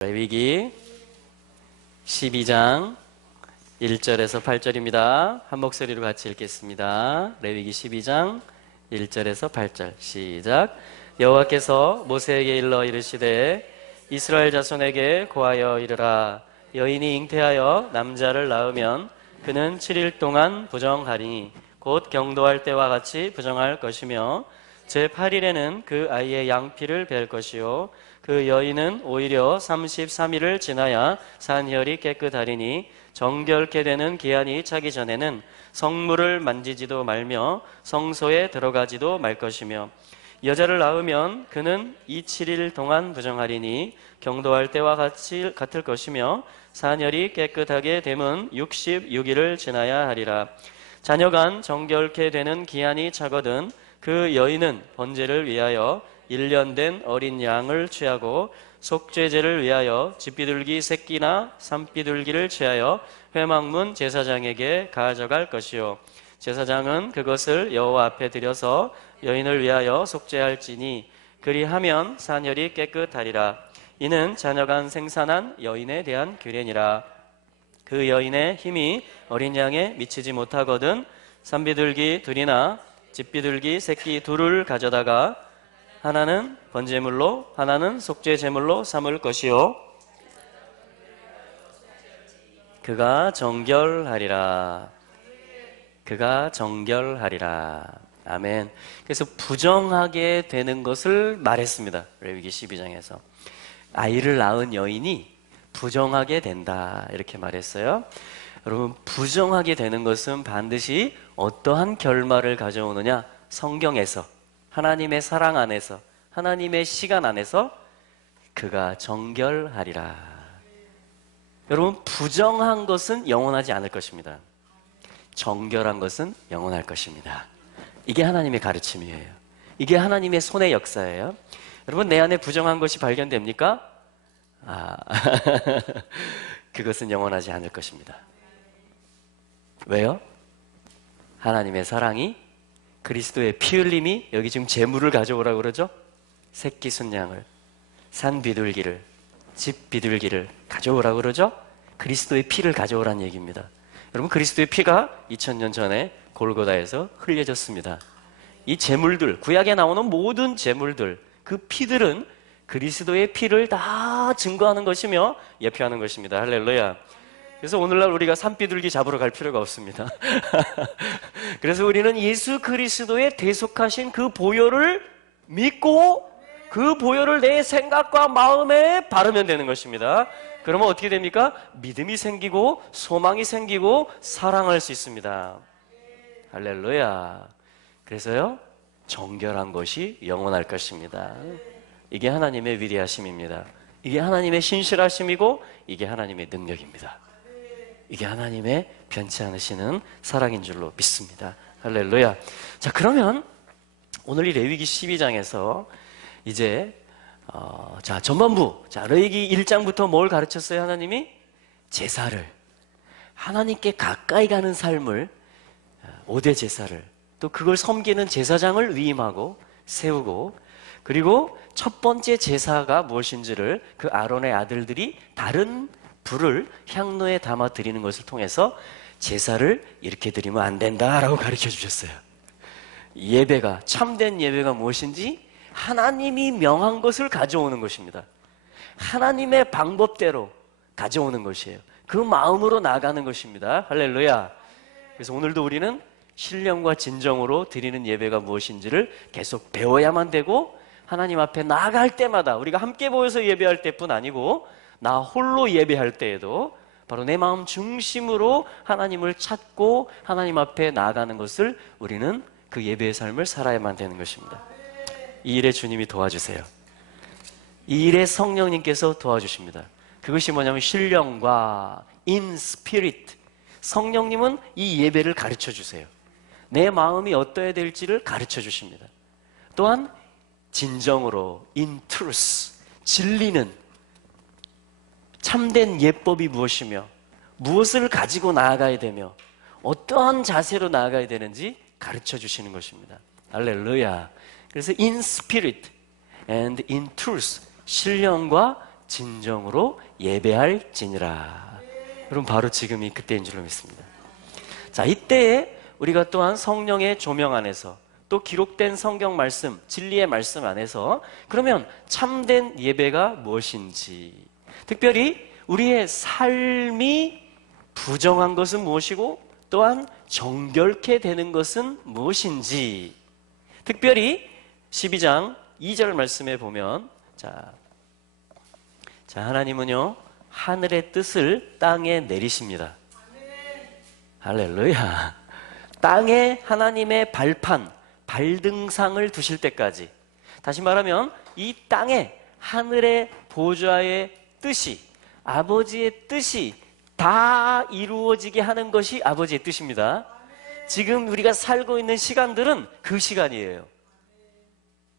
레위기 12장 1절에서 8절입니다. 한 목소리로 같이 읽겠습니다. 레위기 12장 1절에서 8절 시작. 여호와께서 모세에게 일러 이르시되 이스라엘 자손에게 고하여 이르라. 여인이 잉태하여 남자를 낳으면 그는 7일 동안 부정하리니 곧 경도할 때와 같이 부정할 것이며 제8일에는 그 아이의 양피를 벨 것이요 그 여인은 오히려 33일을 지나야 산혈이 깨끗하리니 정결케 되는 기한이 차기 전에는 성물을 만지지도 말며 성소에 들어가지도 말 것이며 여자를 낳으면 그는 이 7일 동안 부정하리니 경도할 때와 같을 것이며 산혈이 깨끗하게 되면 66일을 지나야 하리라. 자녀간 정결케 되는 기한이 차거든 그 여인은 번제를 위하여 1년 된 어린 양을 취하고 속죄제를 위하여 집비둘기 새끼나 산비둘기를 취하여 회막문 제사장에게 가져갈 것이요 제사장은 그것을 여호와 앞에 들여서 여인을 위하여 속죄할지니 그리하면 산혈이 깨끗하리라. 이는 자녀간 생산한 여인에 대한 규례니라. 그 여인의 힘이 어린 양에 미치지 못하거든 산비둘기 둘이나 집비둘기 새끼 둘을 가져다가 하나는 번제물로 하나는 속죄제물로 삼을 것이요 그가 정결하리라. 그가 정결하리라. 아멘. 그래서 부정하게 되는 것을 말했습니다. 레위기 12장에서 아이를 낳은 여인이 부정하게 된다 이렇게 말했어요. 여러분, 부정하게 되는 것은 반드시 어떠한 결말을 가져오느냐? 성경에서, 하나님의 사랑 안에서, 하나님의 시간 안에서 그가 정결하리라. 여러분, 부정한 것은 영원하지 않을 것입니다. 정결한 것은 영원할 것입니다. 이게 하나님의 가르침이에요. 이게 하나님의 손의 역사예요. 여러분, 내 안에 부정한 것이 발견됩니까? 그것은 영원하지 않을 것입니다. 왜요? 하나님의 사랑이, 그리스도의 피 흘림이, 여기 지금 제물을 가져오라고 그러죠? 새끼 순양을, 산 비둘기를, 집 비둘기를 가져오라고 그러죠? 그리스도의 피를 가져오라는 얘기입니다. 여러분, 그리스도의 피가 2000년 전에 골고다에서 흘려졌습니다. 이 제물들, 구약에 나오는 모든 제물들, 그 피들은 그리스도의 피를 다 증거하는 것이며 예표하는 것입니다. 할렐루야. 그래서 오늘날 우리가 산비둘기 잡으러 갈 필요가 없습니다. 그래서 우리는 예수 그리스도의 대속하신 그 보혈을 믿고 그 보혈을 내 생각과 마음에 바르면 되는 것입니다. 그러면 어떻게 됩니까? 믿음이 생기고 소망이 생기고 사랑할 수 있습니다. 할렐루야. 그래서요, 정결한 것이 영원할 것입니다. 이게 하나님의 위대하심입니다. 이게 하나님의 신실하심이고 이게 하나님의 능력입니다. 이게 하나님의 변치 않으시는 사랑인 줄로 믿습니다. 할렐루야. 자, 그러면 오늘 이 레위기 12장에서 이제 전반부, 레위기 1장부터 뭘 가르쳤어요? 하나님이 제사를, 하나님께 가까이 가는 삶을, 5대 제사를, 또 그걸 섬기는 제사장을 위임하고 세우고, 그리고 첫 번째 제사가 무엇인지를 그 아론의 아들들이 다른 불을 향로에 담아 드리는 것을 통해서 제사를 이렇게 드리면 안 된다라고 가르쳐 주셨어요. 예배가, 참된 예배가 무엇인지 하나님이 명한 것을 가져오는 것입니다. 하나님의 방법대로 가져오는 것이에요. 그 마음으로 나아가는 것입니다. 할렐루야. 그래서 오늘도 우리는 신령과 진정으로 드리는 예배가 무엇인지를 계속 배워야만 되고, 하나님 앞에 나아갈 때마다 우리가 함께 모여서 예배할 때뿐 아니고 나 홀로 예배할 때에도 바로 내 마음 중심으로 하나님을 찾고 하나님 앞에 나아가는 것을 우리는 그 예배의 삶을 살아야만 되는 것입니다. 이 일에 주님이 도와주세요. 이 일에 성령님께서 도와주십니다. 그것이 뭐냐면 신령과 in spirit, 성령님은 이 예배를 가르쳐 주세요. 내 마음이 어떠해야 될지를 가르쳐 주십니다. 또한 진정으로 in truth, 진리는, 참된 예법이 무엇이며 무엇을 가지고 나아가야 되며 어떠한 자세로 나아가야 되는지 가르쳐 주시는 것입니다. 할렐루야. 그래서 in spirit and in truth, 신령과 진정으로 예배할지니라. 여러분 바로 지금이 그때인 줄로 믿습니다. 자, 이때에 우리가 또한 성령의 조명 안에서 또 기록된 성경 말씀, 진리의 말씀 안에서 그러면 참된 예배가 무엇인지, 특별히 우리의 삶이 부정한 것은 무엇이고 또한 정결케 되는 것은 무엇인지, 특별히 12장 2절 말씀에 보면 자, 하나님은요 하늘의 뜻을 땅에 내리십니다. 할렐루야. 땅에 하나님의 발판, 발등상을 두실 때까지, 다시 말하면 이 땅에 하늘의 보좌의 뜻이, 아버지의 뜻이 다 이루어지게 하는 것이 아버지의 뜻입니다. 지금 우리가 살고 있는 시간들은 그 시간이에요.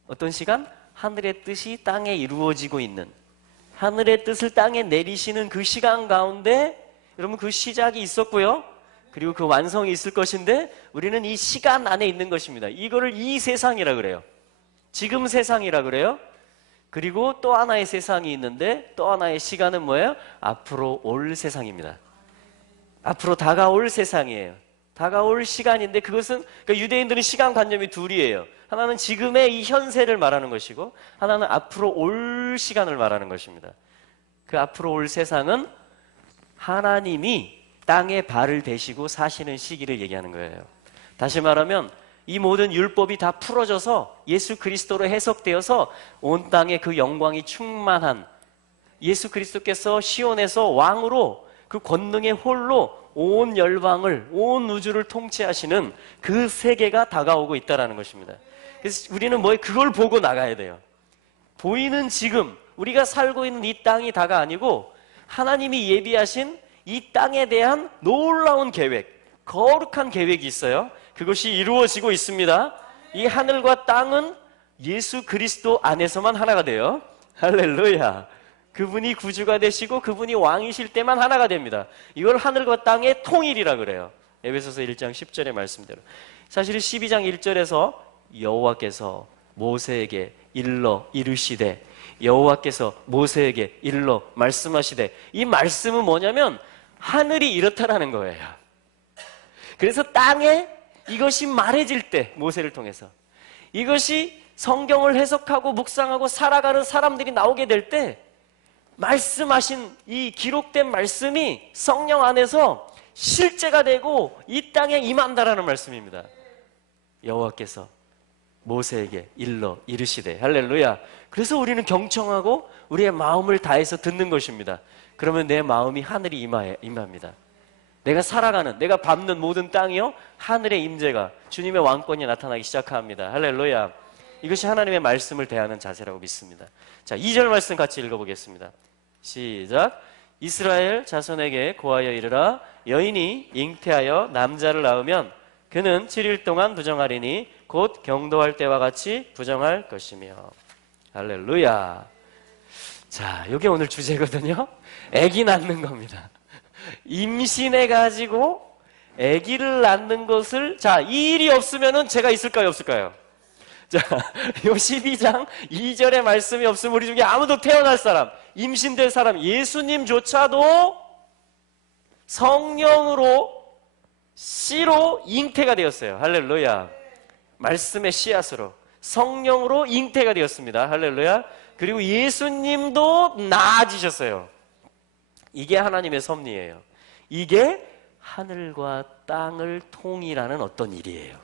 어떤 시간? 하늘의 뜻이 땅에 이루어지고 있는, 하늘의 뜻을 땅에 내리시는 그 시간 가운데 여러분 그 시작이 있었고요, 그리고 그 완성이 있을 것인데 우리는 이 시간 안에 있는 것입니다. 이거를 이 세상이라 그래요. 지금 세상이라 그래요. 그리고 또 하나의 세상이 있는데 또 하나의 시간은 뭐예요? 앞으로 올 세상입니다. 앞으로 다가올 세상이에요. 다가올 시간인데 그것은, 그러니까 유대인들은 시간 관념이 둘이에요. 하나는 지금의 이 현세를 말하는 것이고 하나는 앞으로 올 시간을 말하는 것입니다. 그 앞으로 올 세상은 하나님이 땅에 발을 대시고 사시는 시기를 얘기하는 거예요. 다시 말하면 이 모든 율법이 다 풀어져서 예수 그리스도로 해석되어서 온 땅에 그 영광이 충만한, 예수 그리스도께서 시온에서 왕으로 그 권능의 홀로 온 열방을, 온 우주를 통치하시는 그 세계가 다가오고 있다는 것입니다. 그래서 우리는 그걸 보고 나가야 돼요. 보이는 지금 우리가 살고 있는 이 땅이 다가 아니고 하나님이 예비하신 이 땅에 대한 놀라운 계획, 거룩한 계획이 있어요. 그것이 이루어지고 있습니다. 이 하늘과 땅은 예수 그리스도 안에서만 하나가 돼요. 할렐루야. 그분이 구주가 되시고 그분이 왕이실 때만 하나가 됩니다. 이걸 하늘과 땅의 통일이라 그래요. 에베소서 1장 10절의 말씀대로. 사실 12장 1절에서 여호와께서 모세에게 일러 이르시되, 여호와께서 모세에게 일러 말씀하시되, 이 말씀은 뭐냐면 하늘이 이렇다라는 거예요. 그래서 땅에 이것이 말해질 때, 모세를 통해서 이것이 성경을 해석하고 묵상하고 살아가는 사람들이 나오게 될 때 말씀하신 이 기록된 말씀이 성령 안에서 실제가 되고 이 땅에 임한다라는 말씀입니다. 여호와께서 모세에게 일러 이르시되, 할렐루야. 그래서 우리는 경청하고 우리의 마음을 다해서 듣는 것입니다. 그러면 내 마음이 하늘이 임합니다. 내가 살아가는, 내가 밟는 모든 땅이요 하늘의 임재가, 주님의 왕권이 나타나기 시작합니다. 할렐루야. 이것이 하나님의 말씀을 대하는 자세라고 믿습니다. 자, 2절 말씀 같이 읽어보겠습니다. 시작. 이스라엘 자손에게 고하여 이르라. 여인이 잉태하여 남자를 낳으면 그는 7일 동안 부정하리니 곧 경도할 때와 같이 부정할 것이며. 할렐루야. 자, 이게 오늘 주제거든요. 아기 낳는 겁니다. 임신해가지고 아기를 낳는 것을, 자, 이 일이 없으면은 제가 있을까요, 없을까요? 자, 요 12장 2절의 말씀이 없으면 우리 중에 아무도 태어날 사람, 임신될 사람, 예수님조차도 성령으로 씨로 잉태가 되었어요. 할렐루야. 말씀의 씨앗으로 성령으로 잉태가 되었습니다. 할렐루야. 그리고 예수님도 나아지셨어요. 이게 하나님의 섭리예요. 이게 하늘과 땅을 통일하는 어떤 일이에요.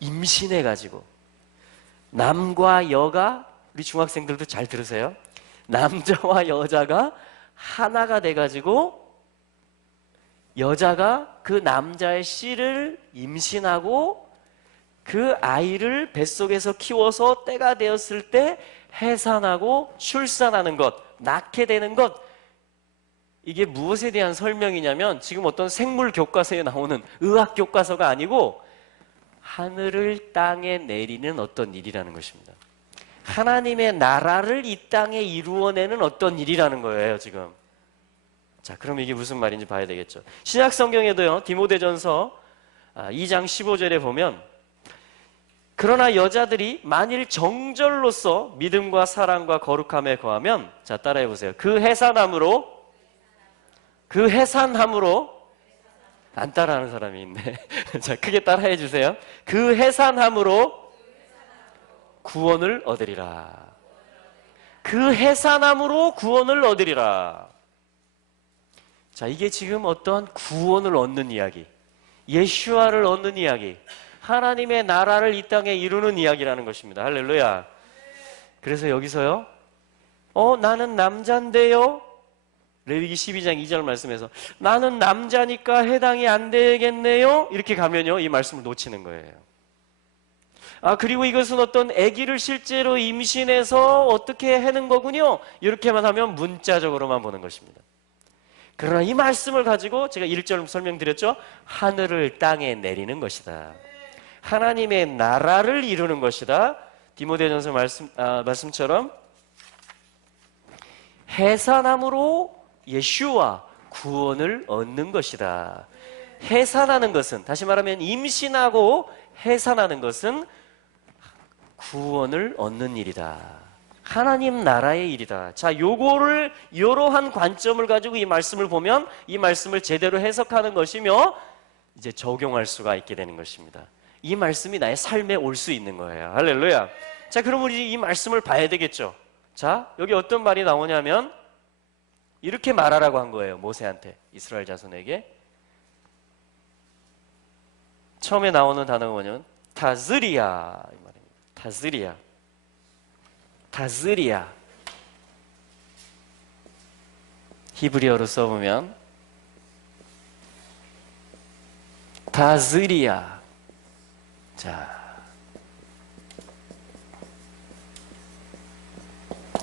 임신해가지고 남과 여가, 우리 중학생들도 잘 들으세요. 남자와 여자가 하나가 돼가지고 여자가 그 남자의 씨를 임신하고 그 아이를 뱃속에서 키워서 때가 되었을 때 해산하고 출산하는 것, 낳게 되는 것, 이게 무엇에 대한 설명이냐면 지금 어떤 생물 교과서에 나오는 의학 교과서가 아니고 하늘을 땅에 내리는 어떤 일이라는 것입니다. 하나님의 나라를 이 땅에 이루어내는 어떤 일이라는 거예요, 지금. 자, 그럼 이게 무슨 말인지 봐야 되겠죠. 신약 성경에도요, 디모데전서 2장 15절에 보면 그러나 여자들이 만일 정절로서 믿음과 사랑과 거룩함에 거하면, 자, 따라해 보세요. 그 해산함으로, 안 따라하는 사람이 있네. 자, 크게 따라해 주세요. 그 해산함으로 구원을 얻으리라. 그 해산함으로 구원을 얻으리라. 자, 이게 지금 어떠한 구원을 얻는 이야기, 예슈아를 얻는 이야기, 하나님의 나라를 이 땅에 이루는 이야기라는 것입니다. 할렐루야. 그래서 여기서요, 나는 남자인데요, 레위기 12장 2절 말씀에서 나는 남자니까 해당이 안 되겠네요, 이렇게 가면요, 이 말씀을 놓치는 거예요. 그리고 이것은 어떤 아기를 실제로 임신해서 어떻게 하는 거군요, 이렇게만 하면 문자적으로만 보는 것입니다. 그러나 이 말씀을 가지고 제가 1절 설명드렸죠. 하늘을 땅에 내리는 것이다. 하나님의 나라를 이루는 것이다. 디모데전서 말씀처럼 해산함으로 예슈와 구원을 얻는 것이다. 해산하는 것은, 다시 말하면 임신하고 해산하는 것은 구원을 얻는 일이다. 하나님 나라의 일이다. 자, 요거를, 이러한 관점을 가지고 이 말씀을 보면 이 말씀을 제대로 해석하는 것이며 이제 적용할 수가 있게 되는 것입니다. 이 말씀이 나의 삶에 올 수 있는 거예요. 할렐루야. 자, 그럼 우리 이 말씀을 봐야 되겠죠. 자, 여기 어떤 말이 나오냐면 이렇게 말하라고 한 거예요. 모세한테, 이스라엘 자손에게. 처음에 나오는 단어가 뭐냐면 타즈리야, 이 말입니다. 타즈리야. 히브리어로 써보면 타즈리야. 자,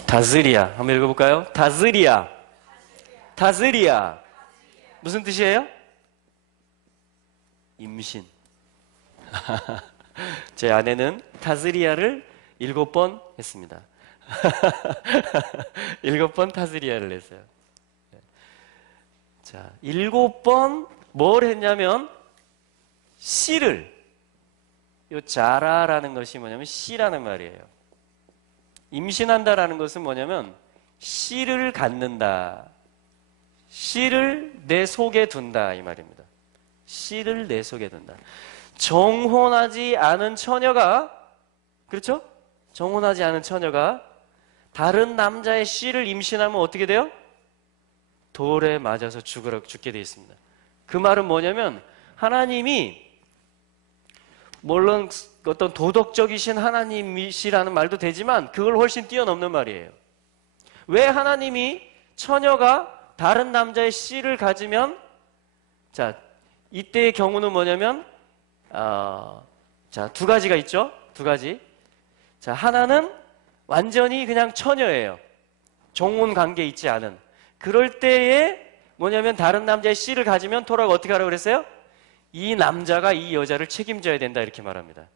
타즈리야 한번 읽어볼까요? 타즈리야. 무슨 뜻이에요? 임신. 제 아내는 타즈리야를 7번 했습니다. 7번 타즈리야를 했어요. 자, 7번 뭘 했냐면 씨를, 요 자라라는 것이 뭐냐면 씨라는 말이에요. 임신한다라는 것은 뭐냐면 씨를 갖는다, 씨를 내 속에 둔다, 이 말입니다. 씨를 내 속에 둔다. 정혼하지 않은 처녀가, 그렇죠? 정혼하지 않은 처녀가 다른 남자의 씨를 임신하면 어떻게 돼요? 돌에 맞아서 죽게 되어 있습니다. 그 말은 뭐냐면 하나님이, 물론 어떤 도덕적이신 하나님이시라는 말도 되지만 그걸 훨씬 뛰어넘는 말이에요. 왜 하나님이 처녀가 다른 남자의 씨를 가지면, 자, 이때의 경우는 뭐냐면 자, 두 가지가 있죠. 두 가지. 자, 하나는 완전히 그냥 처녀예요. 종혼 관계에 있지 않은. 그럴 때에 뭐냐면 다른 남자의 씨를 가지면 토라가 어떻게 하라고 그랬어요? 이 남자가 이 여자를 책임져야 된다, 이렇게 말합니다.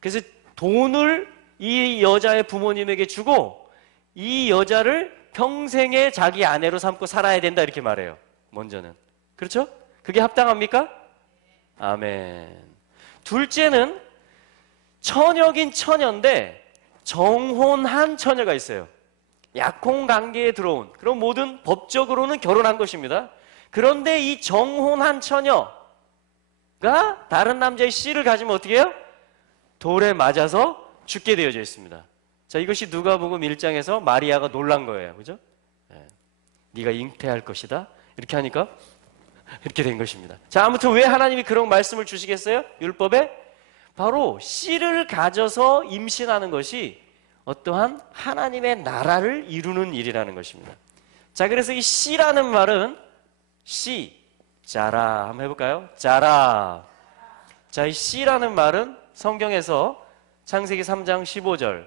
그래서 돈을 이 여자의 부모님에게 주고 이 여자를 평생에 자기 아내로 삼고 살아야 된다, 이렇게 말해요. 먼저는. 그렇죠? 그게 합당합니까? 아멘. 둘째는 처녀긴 처녀인데 정혼한 처녀가 있어요. 약혼 관계에 들어온, 그럼 모든 법적으로는 결혼한 것입니다. 그런데 이 정혼한 처녀가 다른 남자의 씨를 가지면 어떻게 해요? 돌에 맞아서 죽게 되어져 있습니다. 자, 이것이 누가복음 1장에서 마리아가 놀란 거예요. 그죠? 네가 잉태할 것이다, 이렇게 하니까 이렇게 된 것입니다. 자, 아무튼 왜 하나님이 그런 말씀을 주시겠어요? 율법에? 바로 씨를 가져서 임신하는 것이 어떠한 하나님의 나라를 이루는 일이라는 것입니다. 자, 그래서 이 씨라는 말은 씨, 자라, 한번 해볼까요? 자라. 자, 이 씨라는 말은 성경에서 창세기 3장 15절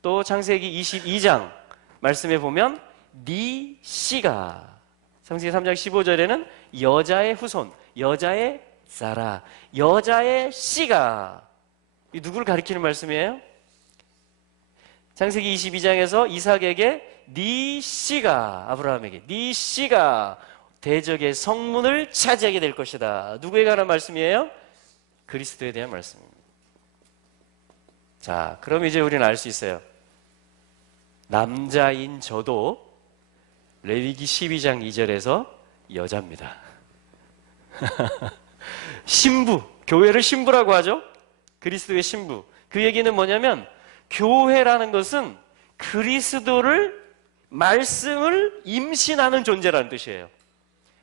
또 창세기 22장 말씀에 보면 네 씨가, 창세기 3장 15절에는 여자의 후손, 여자의 자라, 여자의 씨가, 이 누구를 가리키는 말씀이에요? 창세기 22장에서 이삭에게 네 씨가, 아브라함에게 네 씨가 대적의 성문을 차지하게 될 것이다. 누구에 관한 말씀이에요? 그리스도에 대한 말씀입니다. 자, 그럼 이제 우리는 알 수 있어요. 남자인 저도 레위기 12장 2절에서 여자입니다. 신부, 교회를 신부라고 하죠. 그리스도의 신부. 그 얘기는 뭐냐면 교회라는 것은 그리스도를, 말씀을 임신하는 존재라는 뜻이에요.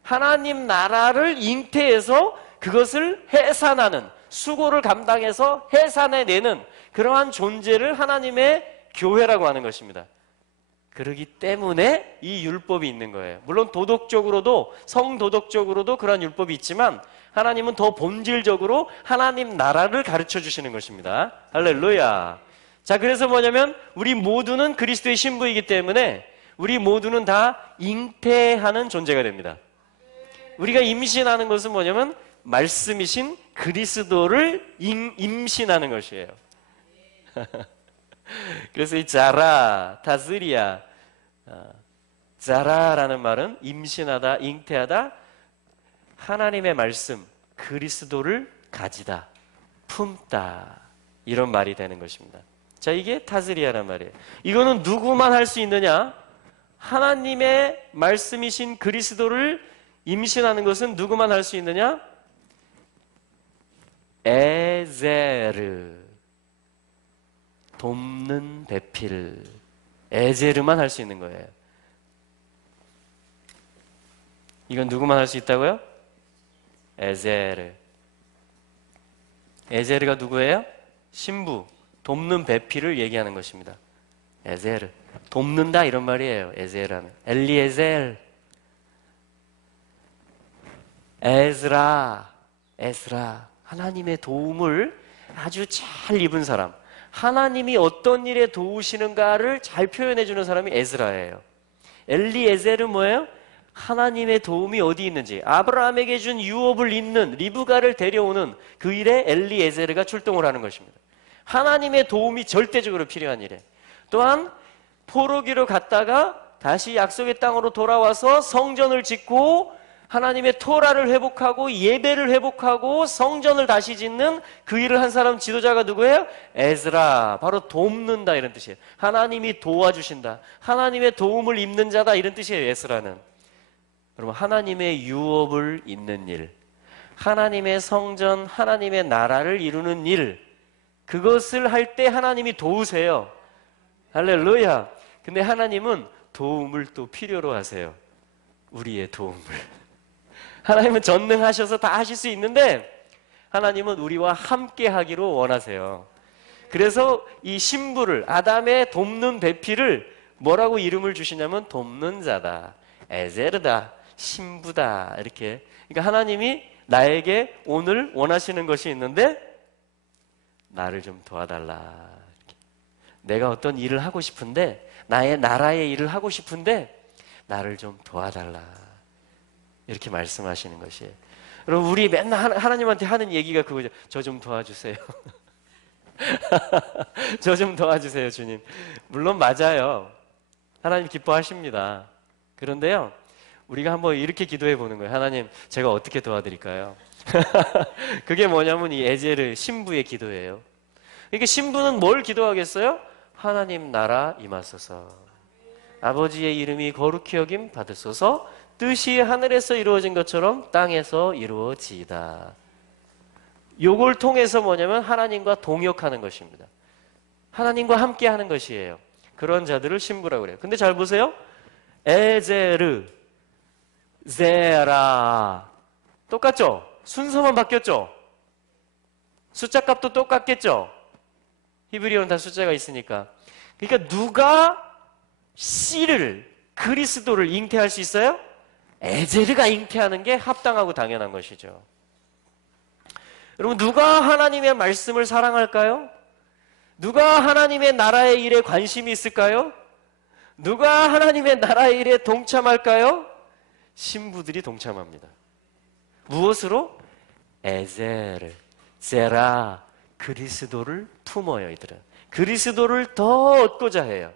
하나님 나라를 잉태해서 그것을 해산하는, 수고를 감당해서 해산해내는 그러한 존재를 하나님의 교회라고 하는 것입니다. 그러기 때문에 이 율법이 있는 거예요. 물론 도덕적으로도, 성도덕적으로도 그러한 율법이 있지만 하나님은 더 본질적으로 하나님 나라를 가르쳐 주시는 것입니다. 할렐루야. 자, 그래서 뭐냐면 우리 모두는 그리스도의 신부이기 때문에 우리 모두는 다 잉태하는 존재가 됩니다. 우리가 임신하는 것은 뭐냐면 말씀이신 그리스도를 임신하는 것이에요. 그래서 이 자라, 다스리아, 자라라는 말은 임신하다, 잉태하다, 하나님의 말씀, 그리스도를 가지다, 품다, 이런 말이 되는 것입니다. 자, 이게 타스리아란 말이에요. 이거는 누구만 할 수 있느냐? 하나님의 말씀이신 그리스도를 임신하는 것은 누구만 할 수 있느냐? 에제르, 돕는 배필, 에제르만 할 수 있는 거예요. 이건 누구만 할 수 있다고요? 에제르. 에제르가 누구예요? 신부, 돕는 배필을 얘기하는 것입니다. 에제르, 돕는다 이런 말이에요. 에제르는 엘리에젤, 에스라, 에스라, 하나님의 도움을 아주 잘 입은 사람, 하나님이 어떤 일에 도우시는가를 잘 표현해 주는 사람이 에스라예요. 엘리에젤은 뭐예요? 하나님의 도움이 어디 있는지, 아브라함에게 준 유업을 잇는, 리브가를 데려오는 그 일에 엘리에제르가 출동을 하는 것입니다. 하나님의 도움이 절대적으로 필요한 일에, 또한 포로기로 갔다가 다시 약속의 땅으로 돌아와서 성전을 짓고 하나님의 토라를 회복하고 예배를 회복하고 성전을 다시 짓는 그 일을 한 사람, 지도자가 누구예요? 에스라. 바로 돕는다 이런 뜻이에요. 하나님이 도와주신다, 하나님의 도움을 입는 자다 이런 뜻이에요. 에스라는 여러분, 하나님의 유업을 잇는 일, 하나님의 성전, 하나님의 나라를 이루는 일, 그것을 할 때 하나님이 도우세요. 할렐루야. 근데 하나님은 도움을 또 필요로 하세요. 우리의 도움을. 하나님은 전능하셔서 다 하실 수 있는데 하나님은 우리와 함께 하기로 원하세요. 그래서 이 신부를, 아담의 돕는 배필을 뭐라고 이름을 주시냐면 돕는 자다, 에제르다, 신부다, 이렇게. 그러니까 하나님이 나에게 오늘 원하시는 것이 있는데 나를 좀 도와달라. 이렇게. 내가 어떤 일을 하고 싶은데, 나의 나라의 일을 하고 싶은데 나를 좀 도와달라, 이렇게 말씀하시는 것이에요. 여러분, 우리 맨날 하나님한테 하는 얘기가 그거죠. 저 좀 도와주세요. 저 좀 도와주세요, 주님. 물론 맞아요. 하나님 기뻐하십니다. 그런데요, 우리가 한번 이렇게 기도해 보는 거예요. 하나님, 제가 어떻게 도와드릴까요? 그게 뭐냐면 이 에제르 신부의 기도예요. 그러니까 신부는 뭘 기도하겠어요? 하나님 나라 임하소서, 아버지의 이름이 거룩히 여김 받으소서, 뜻이 하늘에서 이루어진 것처럼 땅에서 이루어지이다. 요걸 통해서 뭐냐면 하나님과 동역하는 것입니다. 하나님과 함께 하는 것이에요. 그런 자들을 신부라고 그래요. 근데 잘 보세요. 에제르, 제라, 똑같죠? 순서만 바뀌었죠? 숫자 값도 똑같겠죠? 히브리어는 다 숫자가 있으니까. 그러니까 누가 씨를, 그리스도를 잉태할 수 있어요? 에제르가 잉태하는 게 합당하고 당연한 것이죠. 여러분, 누가 하나님의 말씀을 사랑할까요? 누가 하나님의 나라의 일에 관심이 있을까요? 누가 하나님의 나라의 일에 동참할까요? 신부들이 동참합니다. 무엇으로? 에제르, 제라, 그리스도를 품어요. 이들은 그리스도를 더 얻고자 해요.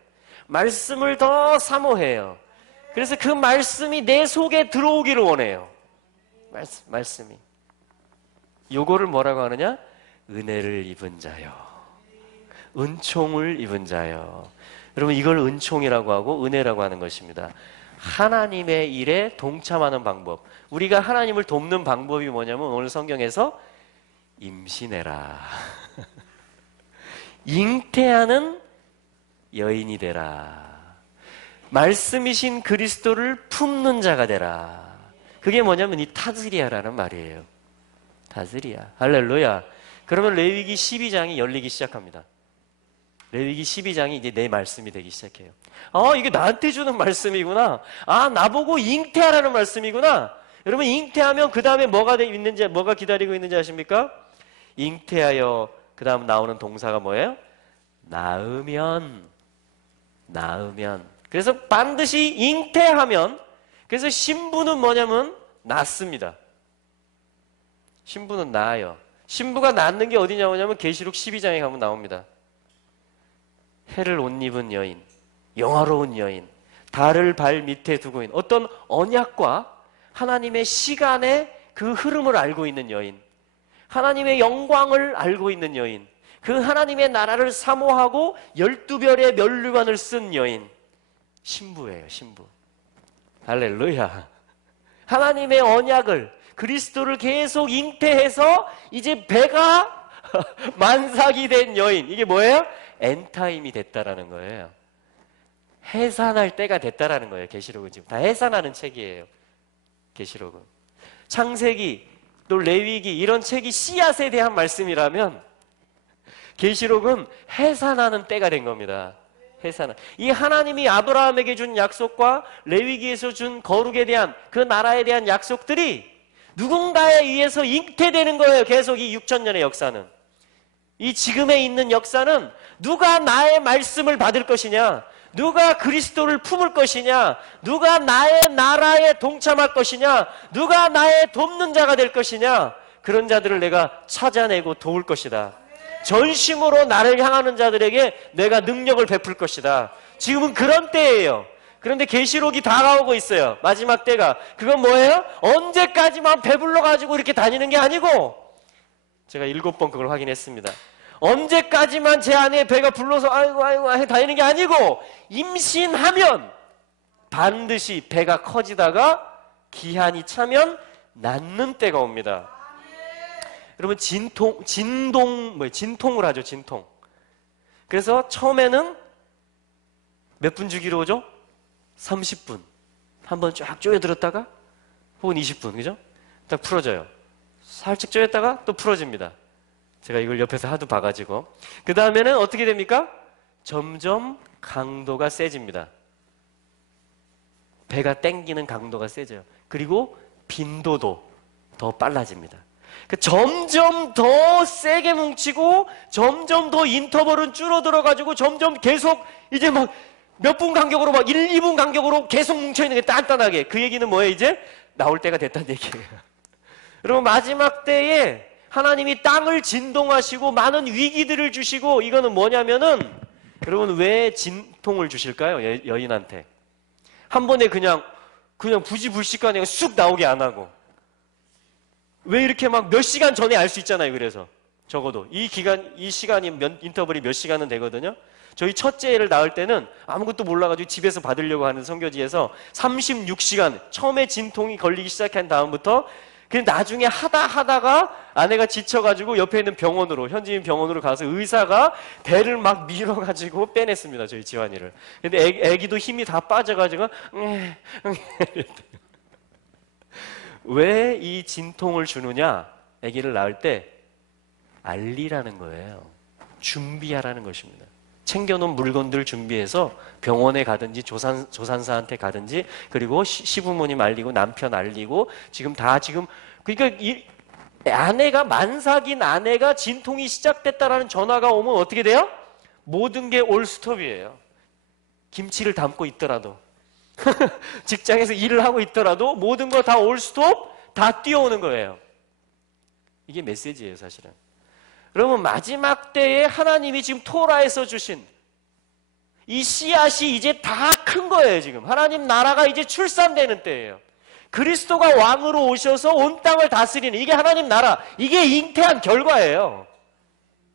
말씀을 더 사모해요. 그래서 그 말씀이 내 속에 들어오기를 원해요. 말씀이. 요거를 뭐라고 하느냐? 은혜를 입은 자요, 은총을 입은 자요. 여러분, 이걸 은총이라고 하고 은혜라고 하는 것입니다. 하나님의 일에 동참하는 방법. 우리가 하나님을 돕는 방법이 뭐냐면 오늘 성경에서 임신해라. 잉태하는 여인이 되라. 말씀이신 그리스도를 품는 자가 되라. 그게 뭐냐면 이 타즈리아라는 말이에요. 타즈리아. 할렐루야. 그러면 레위기 12장이 열리기 시작합니다. 레위기 12장이 이제 내 말씀이 되기 시작해요. 이게 나한테 주는 말씀이구나. 나보고 잉태하라는 말씀이구나. 여러분, 잉태하면 그 다음에 뭐가 있는지, 뭐가 기다리고 있는지 아십니까? 잉태하여 그 다음 나오는 동사가 뭐예요? 낳으면. 그래서 반드시 잉태하면, 그래서 신부는 뭐냐면 낳습니다. 신부는 낳아요. 신부가 낳는 게 어디 나오냐면 계시록 12장에 가면 나옵니다. 해를 옷 입은 여인, 영화로운 여인, 달을 발 밑에 두고 있는 어떤 언약과 하나님의 시간의 그 흐름을 알고 있는 여인, 하나님의 영광을 알고 있는 여인, 그 하나님의 나라를 사모하고 12별의 면류관을 쓴 여인, 신부예요. 신부. 할렐루야. 하나님의 언약을, 그리스도를 계속 잉태해서 이제 배가 만삭이 된 여인. 이게 뭐예요? 엔타임이 됐다라는 거예요. 해산할 때가 됐다라는 거예요. 계시록은 지금 다 해산하는 책이에요. 계시록은. 창세기, 또 레위기 이런 책이 씨앗에 대한 말씀이라면 계시록은 해산하는 때가 된 겁니다. 해산은. 이 하나님이 아브라함에게 준 약속과 레위기에서 준 거룩에 대한 그 나라에 대한 약속들이 누군가에 의해서 잉태되는 거예요. 계속 이 6,000년의 역사는. 이 지금에 있는 역사는 누가 나의 말씀을 받을 것이냐, 누가 그리스도를 품을 것이냐, 누가 나의 나라에 동참할 것이냐, 누가 나의 돕는 자가 될 것이냐, 그런 자들을 내가 찾아내고 도울 것이다. 전심으로 나를 향하는 자들에게 내가 능력을 베풀 것이다. 지금은 그런 때예요. 그런데 계시록이 다가오고 있어요. 마지막 때가. 그건 뭐예요? 언제까지만 배불러 가지고 이렇게 다니는 게 아니고, 제가 7번 그걸 확인했습니다. 언제까지만 제 안에 배가 불러서 아이고 해 다니는 게 아니고, 임신하면 반드시 배가 커지다가 기한이 차면 낳는 때가 옵니다. 여러분, 진통을 하죠. 진통. 그래서 처음에는 몇 분 주기로 오죠? 30분. 한번 쫙 쪼여들었다가 혹은 20분, 그죠? 딱 풀어져요. 살짝 쪼였다가 또 풀어집니다. 제가 이걸 옆에서 하도 봐가지고. 그 다음에는 어떻게 됩니까? 점점 강도가 세집니다. 배가 땡기는 강도가 세져요. 그리고 빈도도 더 빨라집니다. 점점 더 세게 뭉치고 점점 더 인터벌은 줄어들어가지고 점점 계속 이제 막 몇 분 간격으로 막 1, 2분 간격으로 계속 뭉쳐있는 게 단단하게. 그 얘기는 뭐예요? 이제 나올 때가 됐다는 얘기예요. 여러분, 마지막 때에 하나님이 땅을 진동하시고 많은 위기들을 주시고, 이거는 뭐냐면은, 여러분, 왜 진통을 주실까요? 여인한테. 한 번에 그냥 부지불식간에 쑥 나오게 안 하고. 왜 이렇게 막 몇 시간 전에 알 수 있잖아요. 그래서 적어도 이 시간이 인터벌이 몇 시간은 되거든요. 저희 첫째 애를 낳을 때는 아무것도 몰라가지고 집에서 받으려고 하는 선교지에서 36시간, 처음에 진통이 걸리기 시작한 다음부터 그냥 나중에 하다가 아내가 지쳐가지고 옆에 있는 병원으로, 현지인 병원으로 가서 의사가 배를 막 밀어가지고 빼냈습니다. 저희 지환이를. 근데 애기도 힘이 다 빠져가지고 왜 이 진통을 주느냐? 아기를 낳을 때 알리라는 거예요. 준비하라는 것입니다. 챙겨놓은 물건들 준비해서 병원에 가든지 조산사한테 가든지, 그리고 시부모님 알리고 남편 알리고, 그러니까 이 아내가, 만삭인 아내가 진통이 시작됐다라는 전화가 오면 어떻게 돼요? 모든 게 올 스톱이에요. 김치를 담고 있더라도 직장에서 일을 하고 있더라도 모든 거 다 올 스톱, 다 뛰어오는 거예요. 이게 메시지예요, 사실은. 여러분, 마지막 때에 하나님이 지금 토라에서 주신 이 씨앗이 이제 다 큰 거예요. 지금 하나님 나라가 이제 출산되는 때예요. 그리스도가 왕으로 오셔서 온 땅을 다스리는, 이게 하나님 나라, 이게 잉태한 결과예요.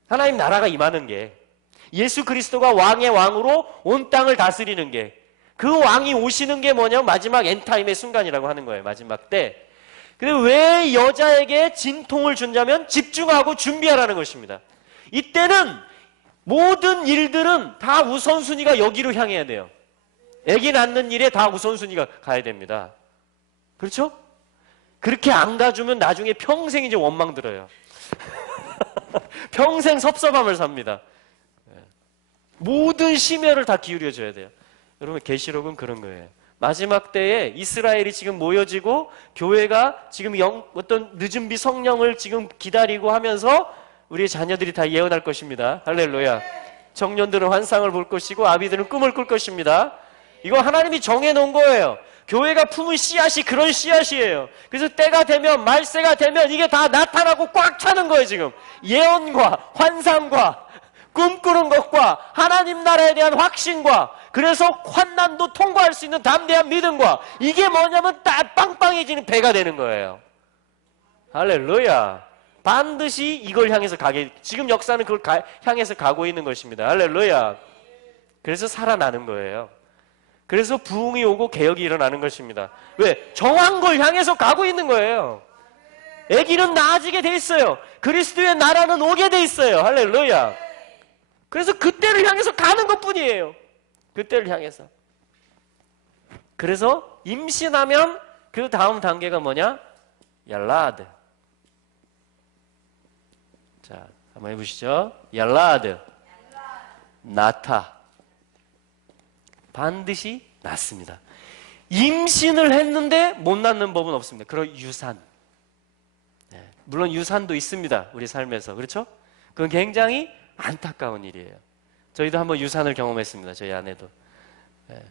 하나님 나라가 임하는 게. 예수 그리스도가 왕의 왕으로 온 땅을 다스리는 게, 그 왕이 오시는 게 뭐냐면 마지막 엔타임의 순간이라고 하는 거예요. 마지막 때. 근데 왜 여자에게 진통을 준다면 집중하고 준비하라는 것입니다. 이때는 모든 일들은 다 우선순위가 여기로 향해야 돼요. 아기 낳는 일에 다 우선순위가 가야 됩니다. 그렇죠? 그렇게 안 가주면 나중에 평생 이제 원망 들어요. 평생 섭섭함을 삽니다. 모든 심혈을 다 기울여줘야 돼요. 여러분, 계시록은 그런 거예요. 마지막 때에 이스라엘이 지금 모여지고 교회가 지금 어떤 늦은 비 성령을 지금 기다리고 하면서 우리의 자녀들이 다 예언할 것입니다. 할렐루야. 청년들은 환상을 볼 것이고 아비들은 꿈을 꿀 것입니다. 이거 하나님이 정해놓은 거예요. 교회가 품은 씨앗이 그런 씨앗이에요. 그래서 때가 되면, 말세가 되면 이게 다 나타나고 꽉 차는 거예요. 지금 예언과 환상과 꿈꾸는 것과 하나님 나라에 대한 확신과, 그래서 환난도 통과할 수 있는 담대한 믿음과, 이게 뭐냐면 딱 빵빵해지는 배가 되는 거예요. 할렐루야. 반드시 이걸 향해서 지금 역사는 그걸 향해서 가고 있는 것입니다. 할렐루야. 그래서 살아나는 거예요. 그래서 부흥이 오고 개혁이 일어나는 것입니다. 왜? 정한 걸 향해서 가고 있는 거예요. 아기는 나아지게 돼 있어요. 그리스도의 나라는 오게 돼 있어요. 할렐루야. 그래서 그때를 향해서 가는 것뿐이에요. 그때를 향해서. 그래서 임신하면 그 다음 단계가 뭐냐? 얄라드. 자, 한번 해보시죠. 얄라드. 나타. 반드시 낳습니다. 임신을 했는데 못 낳는 법은 없습니다. 그런 유산. 네, 물론 유산도 있습니다. 우리 삶에서. 그렇죠? 그건 굉장히 안타까운 일이에요. 저희도 한번 유산을 경험했습니다. 저희 아내도. 네,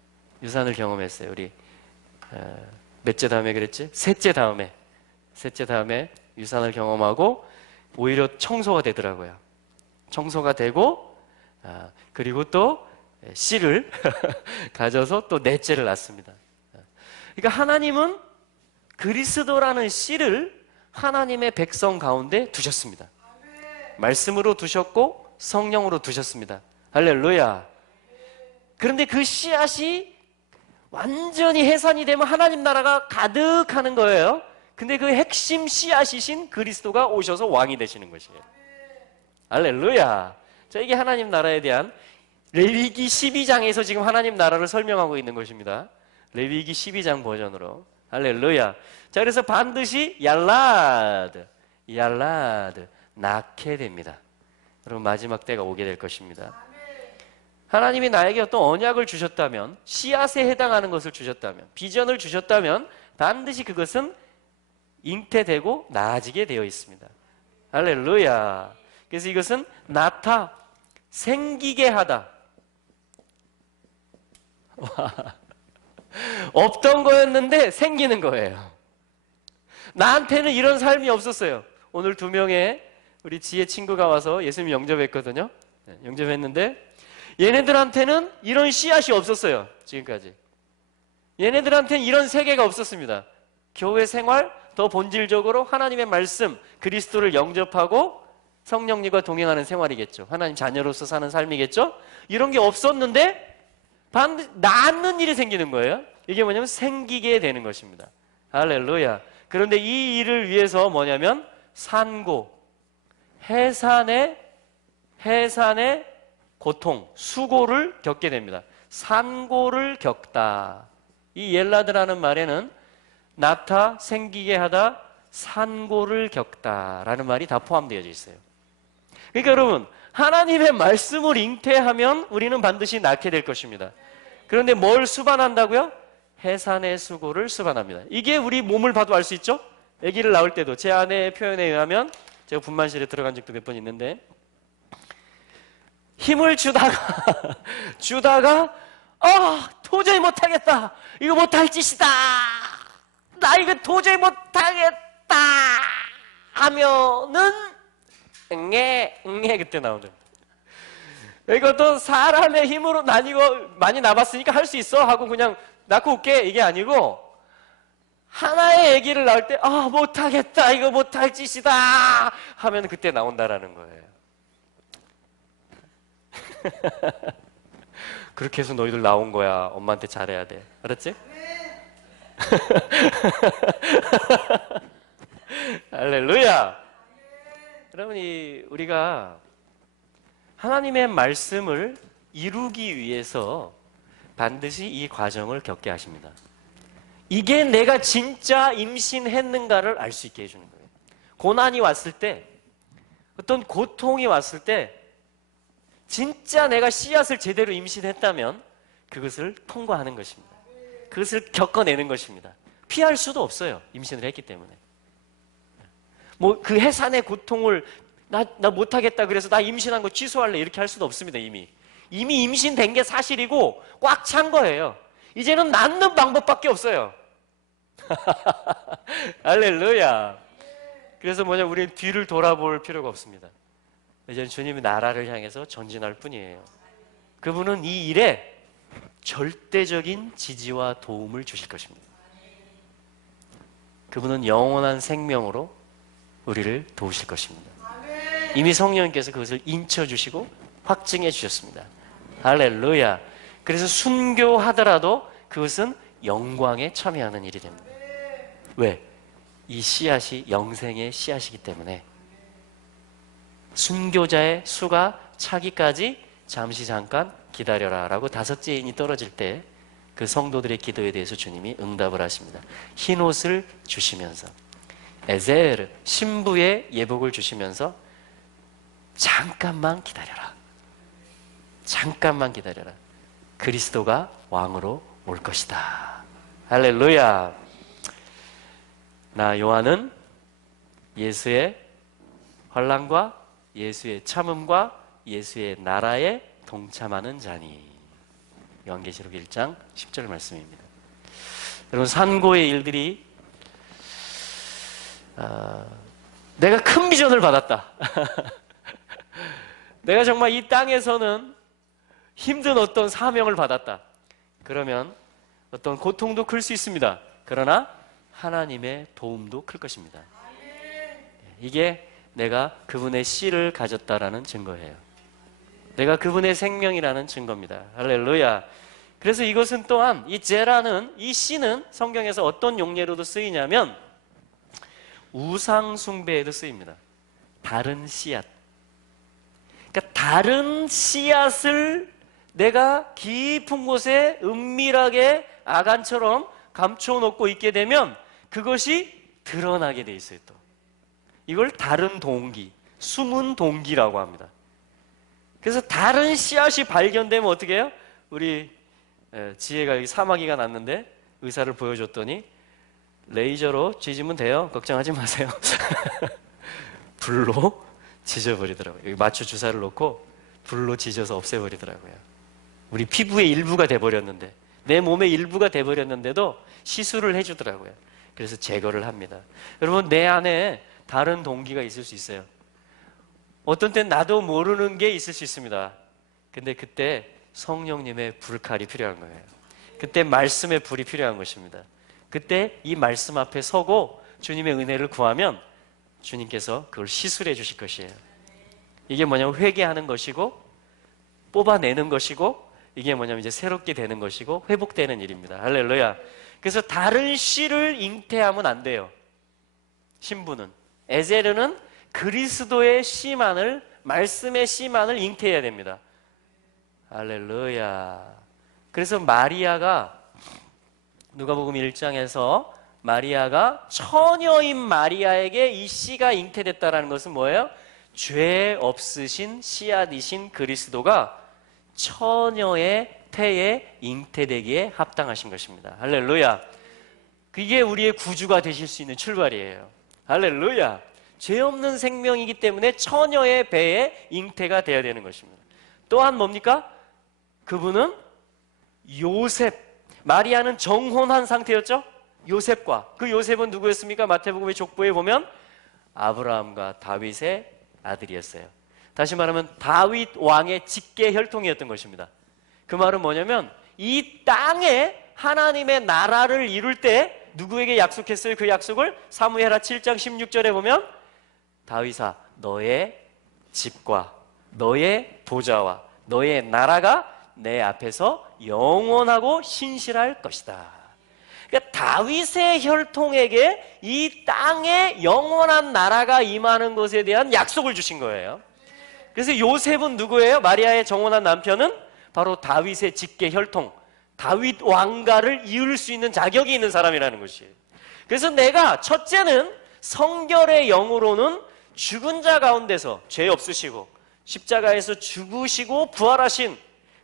유산을 경험했어요. 우리 몇째 다음에 그랬지? 셋째 다음에 유산을 경험하고 오히려 청소가 되더라고요. 청소가 되고 그리고 또 씨를 가져서 또 넷째를 낳습니다. 그러니까 하나님은 그리스도라는 씨를 하나님의 백성 가운데 두셨습니다. 말씀으로 두셨고 성령으로 두셨습니다. 할렐루야. 그런데 그 씨앗이 완전히 해산이 되면 하나님 나라가 가득하는 거예요. 근데 그 핵심 씨앗이신 그리스도가 오셔서 왕이 되시는 것이에요. 할렐루야. 자, 이게 하나님 나라에 대한 레위기 12장에서 지금 하나님 나라를 설명하고 있는 것입니다. 레위기 12장 버전으로. 할렐루야. 자, 그래서 반드시 얄라드 낳게 됩니다. 여러분, 마지막 때가 오게 될 것입니다. 하나님이 나에게 어떤 언약을 주셨다면, 씨앗에 해당하는 것을 주셨다면, 비전을 주셨다면 반드시 그것은 잉태되고 나아지게 되어 있습니다. 할렐루야. 그래서 이것은 나타, 생기게 하다. 없던 거였는데 생기는 거예요. 나한테는 이런 삶이 없었어요. 오늘 2명의 우리 지혜 친구가 와서 예수님 영접했거든요. 영접했는데 얘네들한테는 이런 씨앗이 없었어요. 지금까지. 얘네들한테는 이런 세계가 없었습니다. 교회 생활, 더 본질적으로 하나님의 말씀, 그리스도를 영접하고 성령님과 동행하는 생활이겠죠. 하나님 자녀로서 사는 삶이겠죠. 이런 게 없었는데 반드시 낳는 일이 생기는 거예요. 이게 뭐냐면 생기게 되는 것입니다. 할렐루야. 그런데 이 일을 위해서 뭐냐면 산고, 해산의 고통, 수고를 겪게 됩니다. 산고를 겪다. 이 옐라드라는 말에는 나타, 생기게 하다, 산고를 겪다라는 말이 다 포함되어 있어요. 그러니까 여러분, 하나님의 말씀을 잉태하면 우리는 반드시 낳게 될 것입니다. 그런데 뭘 수반한다고요? 해산의 수고를 수반합니다. 이게 우리 몸을 봐도 알 수 있죠? 아기를 낳을 때도 제 아내의 표현에 의하면, 제가 분만실에 들어간 적도 몇 번 있는데, 힘을 주다가 도저히 못하겠다, 이거 못할 짓이다, 나 이거 도저히 못하겠다 하면은 응애 그때 나오죠. 이것도 사람의 힘으로 난 이거 많이 나봤으니까 할 수 있어 하고 그냥 낳고 올게, 이게 아니고 하나의 아기를 낳을 때 못하겠다, 이거 못할 짓이다 하면 그때 나온다라는 거예요. 그렇게 해서 너희들 나온 거야. 엄마한테 잘해야 돼. 알았지? 할렐루야. 여러분, 우리가 하나님의 말씀을 이루기 위해서 반드시 이 과정을 겪게 하십니다. 이게 내가 진짜 임신했는가를 알 수 있게 해주는 거예요. 고난이 왔을 때, 어떤 고통이 왔을 때 진짜 내가 씨앗을 제대로 임신했다면 그것을 통과하는 것입니다. 그것을 겪어내는 것입니다. 피할 수도 없어요. 임신을 했기 때문에. 뭐 그 해산의 고통을 나 못하겠다 그래서 나 임신한 거 취소할래 이렇게 할 수도 없습니다. 이미 임신된 게 사실이고 꽉 찬 거예요. 이제는 낳는 방법밖에 없어요. 할렐루야. 그래서 우리는 뒤를 돌아볼 필요가 없습니다. 이제는 주님의 나라를 향해서 전진할 뿐이에요. 그분은 이 일에 절대적인 지지와 도움을 주실 것입니다. 그분은 영원한 생명으로 우리를 도우실 것입니다. 이미 성령님께서 그것을 인쳐주시고 확증해 주셨습니다. 할렐루야. 그래서 순교하더라도 그것은 영광에 참여하는 일이 됩니다. 왜? 이 씨앗이 영생의 씨앗이기 때문에 순교자의 수가 차기까지 잠깐 기다려라 라고 5째 인이 떨어질 때 그 성도들의 기도에 대해서 주님이 응답을 하십니다. 흰 옷을 주시면서 에제르 신부의 예복을 주시면서 잠깐만 기다려라. 잠깐만 기다려라. 그리스도가 왕으로 올 것이다. 할렐루야. 나 요한은 예수의 환난과 예수의 참음과 예수의 나라에 동참하는 자니. 요한계시록 1장 10절 말씀입니다. 여러분, 산고의 일들이 내가 큰 비전을 받았다. 내가 정말 이 땅에서는 힘든 어떤 사명을 받았다. 그러면 어떤 고통도 클 수 있습니다. 그러나 하나님의 도움도 클 것입니다. 이게 내가 그분의 씨를 가졌다라는 증거예요. 내가 그분의 생명이라는 증거입니다. 할렐루야. 그래서 이것은 또한 이 제라는, 이 씨는 성경에서 어떤 용례로도 쓰이냐면 우상 숭배에도 쓰입니다. 다른 씨앗. 그러니까 다른 씨앗을 내가 깊은 곳에 은밀하게 아간처럼 감춰놓고 있게 되면 그것이 드러나게 돼 있어요. 또 이걸 다른 동기, 숨은 동기라고 합니다. 그래서 다른 씨앗이 발견되면 어떻게 해요? 우리 지혜가 여기 사마귀가 났는데 의사를 보여줬더니 레이저로 쥐지면 돼요. 걱정하지 마세요. 불로 지져버리더라고요. 여기 마취 주사를 놓고 불로 지져서 없애버리더라고요. 우리 피부의 일부가 돼버렸는데, 내 몸의 일부가 돼버렸는데도 시술을 해주더라고요. 그래서 제거를 합니다. 여러분, 내 안에 다른 동기가 있을 수 있어요. 어떤 땐 나도 모르는 게 있을 수 있습니다. 근데 그때 성령님의 불칼이 필요한 거예요. 그때 말씀의 불이 필요한 것입니다. 그때 이 말씀 앞에 서고 주님의 은혜를 구하면 주님께서 그걸 시술해 주실 것이에요. 이게 뭐냐면 회개하는 것이고 뽑아내는 것이고, 이게 뭐냐면 이제 새롭게 되는 것이고 회복되는 일입니다. 할렐루야. 그래서 다른 씨를 잉태하면 안 돼요. 신부는, 에제르는 그리스도의 씨만을, 말씀의 씨만을 잉태해야 됩니다. 할렐루야. 그래서 마리아가, 누가복음 1장에서 마리아가 처녀인 마리아에게 이 씨가 잉태됐다는 것은 뭐예요? 죄 없으신 씨앗이신 그리스도가 처녀의 태에 잉태되기에 합당하신 것입니다. 할렐루야. 그게 우리의 구주가 되실 수 있는 출발이에요. 할렐루야. 죄 없는 생명이기 때문에 처녀의 배에 잉태가 되어야 되는 것입니다. 또한 뭡니까? 그분은 요셉, 마리아는 정혼한 상태였죠? 요셉과, 그 요셉은 누구였습니까? 마태복음의 족보에 보면 아브라함과 다윗의 아들이었어요. 다시 말하면 다윗 왕의 직계 혈통이었던 것입니다. 그 말은 뭐냐면 이 땅에 하나님의 나라를 이룰 때 누구에게 약속했어요? 그 약속을 사무엘하 7장 16절에 보면 다윗아, 너의 집과 너의 보좌와 너의 나라가 내 앞에서 영원하고 신실할 것이다. 그러니까 다윗의 혈통에게 이 땅에 영원한 나라가 임하는 것에 대한 약속을 주신 거예요. 그래서 요셉은 누구예요? 마리아의 정혼한 남편은 바로 다윗의 직계 혈통, 다윗 왕가를 이을 수 있는 자격이 있는 사람이라는 것이에요. 그래서 내가 첫째는 성결의 영으로는 죽은 자 가운데서 죄 없으시고 십자가에서 죽으시고 부활하신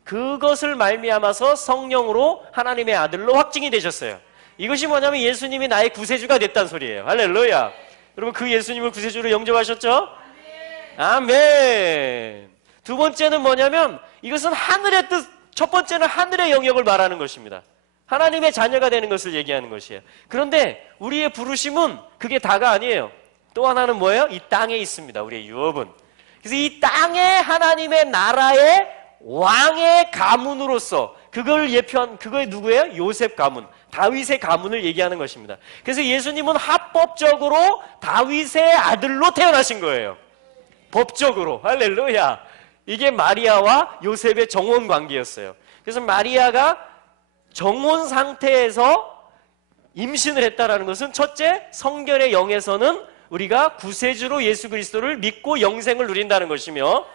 그것을 말미암아서 성령으로 하나님의 아들로 확증이 되셨어요. 이것이 뭐냐면 예수님이 나의 구세주가 됐다는 소리예요. 할렐루야. 여러분 그 예수님을 구세주로 영접하셨죠? 아멘. 두 번째는 뭐냐면 이것은 하늘의 뜻, 첫 번째는 하늘의 영역을 말하는 것입니다. 하나님의 자녀가 되는 것을 얘기하는 것이에요. 그런데 우리의 부르심은 그게 다가 아니에요. 또 하나는 뭐예요? 이 땅에 있습니다. 우리의 유업은. 그래서 이 땅에 하나님의 나라의 왕의 가문으로서 그걸 예표한, 그거의 누구예요? 요셉 가문, 다윗의 가문을 얘기하는 것입니다. 그래서 예수님은 합법적으로 다윗의 아들로 태어나신 거예요. 법적으로. 할렐루야. 이게 마리아와 요셉의 정혼 관계였어요. 그래서 마리아가 정혼 상태에서 임신을 했다라는 것은 첫째, 성결의 영에서는 우리가 구세주로 예수 그리스도를 믿고 영생을 누린다는 것이며,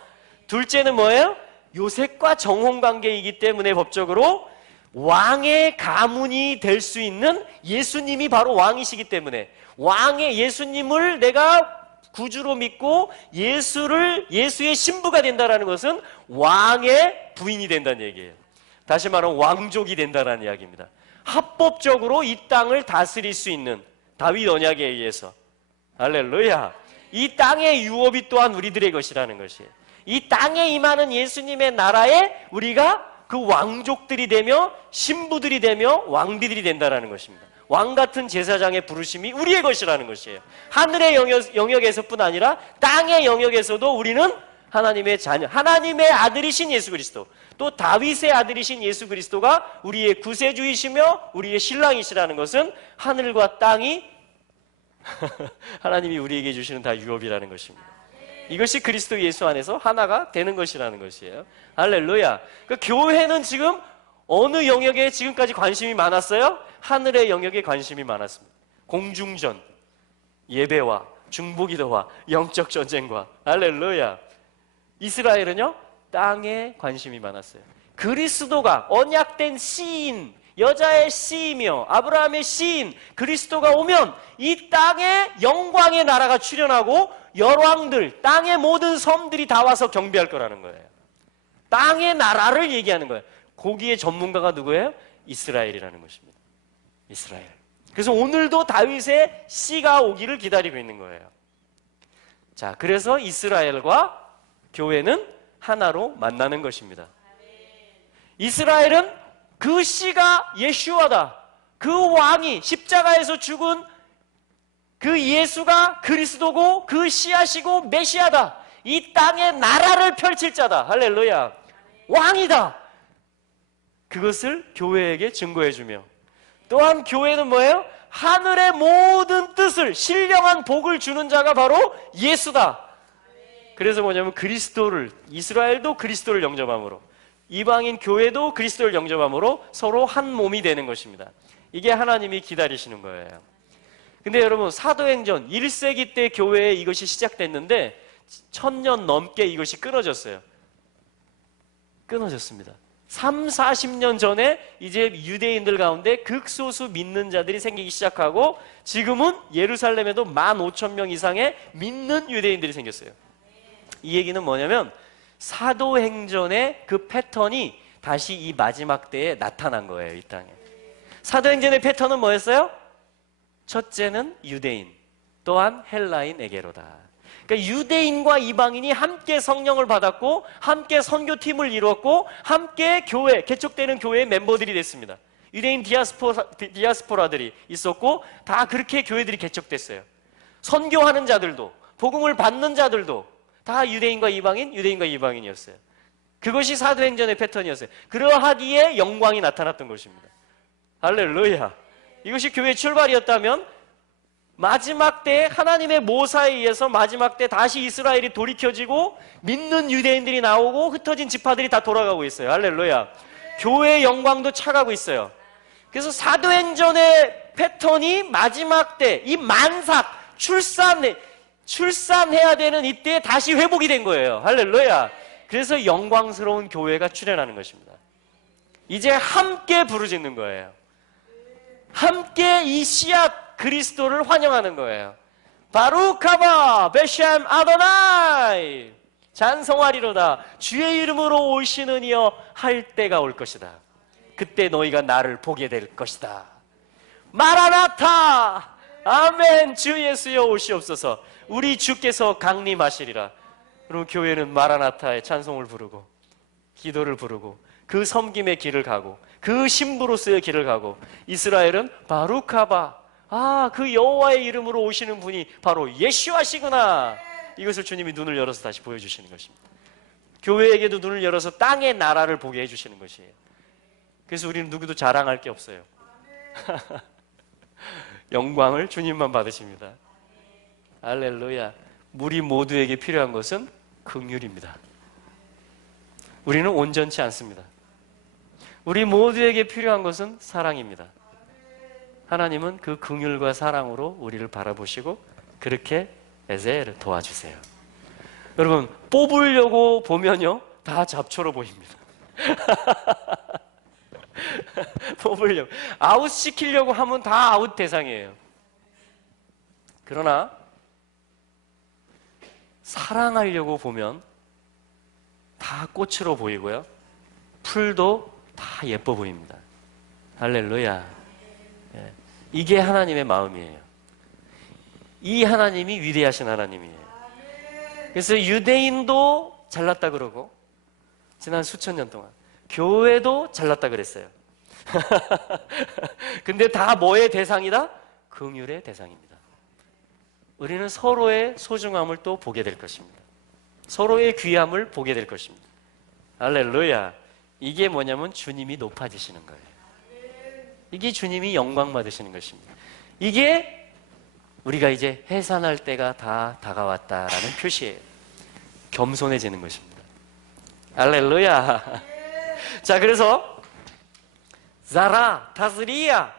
둘째는 뭐예요? 요셉과 정혼 관계이기 때문에 법적으로 왕의 가문이 될 수 있는 예수님이 바로 왕이시기 때문에 왕의 예수님을 내가 구주로 믿고 예수의 신부가 된다는 것은 왕의 부인이 된다는 얘기예요. 다시 말하면 왕족이 된다는 이야기입니다. 합법적으로 이 땅을 다스릴 수 있는 다윗 언약에 의해서. 할렐루야. 이 땅의 유업이 또한 우리들의 것이라는 것이에요. 이 땅에 임하는 예수님의 나라에 우리가 그 왕족들이 되며 신부들이 되며 왕비들이 된다는 것입니다. 왕 같은 제사장의 부르심이 우리의 것이라는 것이에요. 하늘의 영역에서뿐 아니라 땅의 영역에서도 우리는 하나님의 자녀, 하나님의 아들이신 예수 그리스도, 또 다윗의 아들이신 예수 그리스도가 우리의 구세주이시며 우리의 신랑이시라는 것은 하늘과 땅이 하나님이 우리에게 주시는 다 유업이라는 것입니다. 이것이 그리스도 예수 안에서 하나가 되는 것이라는 것이에요. 할렐루야. 그 교회는 지금 어느 영역에 지금까지 관심이 많았어요? 하늘의 영역에 관심이 많았습니다. 공중전, 예배와 중보기도와 영적 전쟁과. 할렐루야. 이스라엘은요, 땅에 관심이 많았어요. 그리스도가 언약된 씨인, 여자의 씨이며 아브라함의 씨인 그리스도가 오면 이 땅에 영광의 나라가 출현하고 열왕들, 땅의 모든 섬들이 다 와서 경배할 거라는 거예요. 땅의 나라를 얘기하는 거예요. 거기에 전문가가 누구예요? 이스라엘이라는 것입니다. 이스라엘. 그래서 오늘도 다윗의 씨가 오기를 기다리고 있는 거예요. 자, 그래서 이스라엘과 교회는 하나로 만나는 것입니다. 이스라엘은 그 씨가 예슈아다. 그 왕이 십자가에서 죽은 그 예수가 그리스도고 그 씨앗이고 메시아다. 이 땅에 나라를 펼칠 자다. 할렐루야. 왕이다. 그것을 교회에게 증거해주며, 또한 교회는 뭐예요? 하늘의 모든 뜻을, 신령한 복을 주는 자가 바로 예수다. 그래서 뭐냐면 그리스도를, 이스라엘도 그리스도를 영접함으로, 이방인 교회도 그리스도를 영접함으로 서로 한 몸이 되는 것입니다. 이게 하나님이 기다리시는 거예요. 근데 여러분, 사도행전 1세기 때 교회에 이것이 시작됐는데 1000년 넘게 이것이 끊어졌어요. 끊어졌습니다. 40년 전에 이제 유대인들 가운데 극소수 믿는 자들이 생기기 시작하고, 지금은 예루살렘에도 15,000명 이상의 믿는 유대인들이 생겼어요. 이 얘기는 뭐냐면 사도행전의 그 패턴이 다시 이 마지막 때에 나타난 거예요. 이 땅에. 사도행전의 패턴은 뭐였어요? 첫째는 유대인, 또한 헬라인에게로다. 그러니까 유대인과 이방인이 함께 성령을 받았고 함께 선교팀을 이루었고 함께 교회, 개척되는 교회의 멤버들이 됐습니다. 유대인 디아스포라들이 있었고 다 그렇게 교회들이 개척됐어요. 선교하는 자들도, 복음을 받는 자들도 다 유대인과 이방인, 유대인과 이방인이었어요. 그것이 사도행전의 패턴이었어요. 그러하기에 영광이 나타났던 것입니다. 할렐루야. 이것이 교회의 출발이었다면 마지막 때 하나님의 모사에 의해서 마지막 때 다시 이스라엘이 돌이켜지고 믿는 유대인들이 나오고 흩어진 지파들이 다 돌아가고 있어요. 할렐루야. 교회의 영광도 차가고 있어요. 그래서 사도행전의 패턴이 마지막 때 이 만삭 출산해야 되는 이때 다시 회복이 된 거예요. 할렐루야. 그래서 영광스러운 교회가 출현하는 것입니다. 이제 함께 부르짖는 거예요. 함께 이 씨앗 그리스도를 환영하는 거예요. 바루카바 베샴 아도나이, 찬송하리로다 주의 이름으로 오시는 이여 할 때가 올 것이다. 그때 너희가 나를 보게 될 것이다. 마라나타, 아멘. 주 예수여 오시옵소서. 우리 주께서 강림하시리라. 그럼 교회는 마라나타의 찬송을 부르고 기도를 부르고 그 섬김의 길을 가고 그 신부로서의 길을 가고, 이스라엘은 바루카바, 그 여호와의 이름으로 오시는 분이 바로 예수하시구나. 이것을 주님이 눈을 열어서 다시 보여주시는 것입니다. 교회에게도 눈을 열어서 땅의 나라를 보게 해주시는 것이에요. 그래서 우리는 누구도 자랑할 게 없어요. 영광을 주님만 받으십니다. 할렐루야. 우리 모두에게 필요한 것은 긍휼입니다. 우리는 온전치 않습니다. 우리 모두에게 필요한 것은 사랑입니다. 하나님은 그 긍휼과 사랑으로 우리를 바라보시고 그렇게 에세를 도와주세요. 여러분, 뽑으려고 보면요 다 잡초로 보입니다. 뽑으려고, 아웃시키려고 하면 다 아웃 대상이에요. 그러나 사랑하려고 보면 다 꽃으로 보이고요, 풀도 다 예뻐 보입니다. 할렐루야. 이게 하나님의 마음이에요. 이 하나님이 위대하신 하나님이에요. 그래서 유대인도 잘났다 그러고, 지난 수천 년 동안 교회도 잘났다 그랬어요. 근데 다 뭐의 대상이다? 긍휼의 대상입니다. 우리는 서로의 소중함을 또 보게 될 것입니다. 서로의 귀함을 보게 될 것입니다. 할렐루야. 이게 뭐냐면 주님이 높아지시는 거예요. 이게 주님이 영광 받으시는 것입니다. 이게 우리가 이제 해산할 때가 다 다가왔다라는 표시예요. 겸손해지는 것입니다. 할렐루야. 자, 그래서 자라, 타스리야,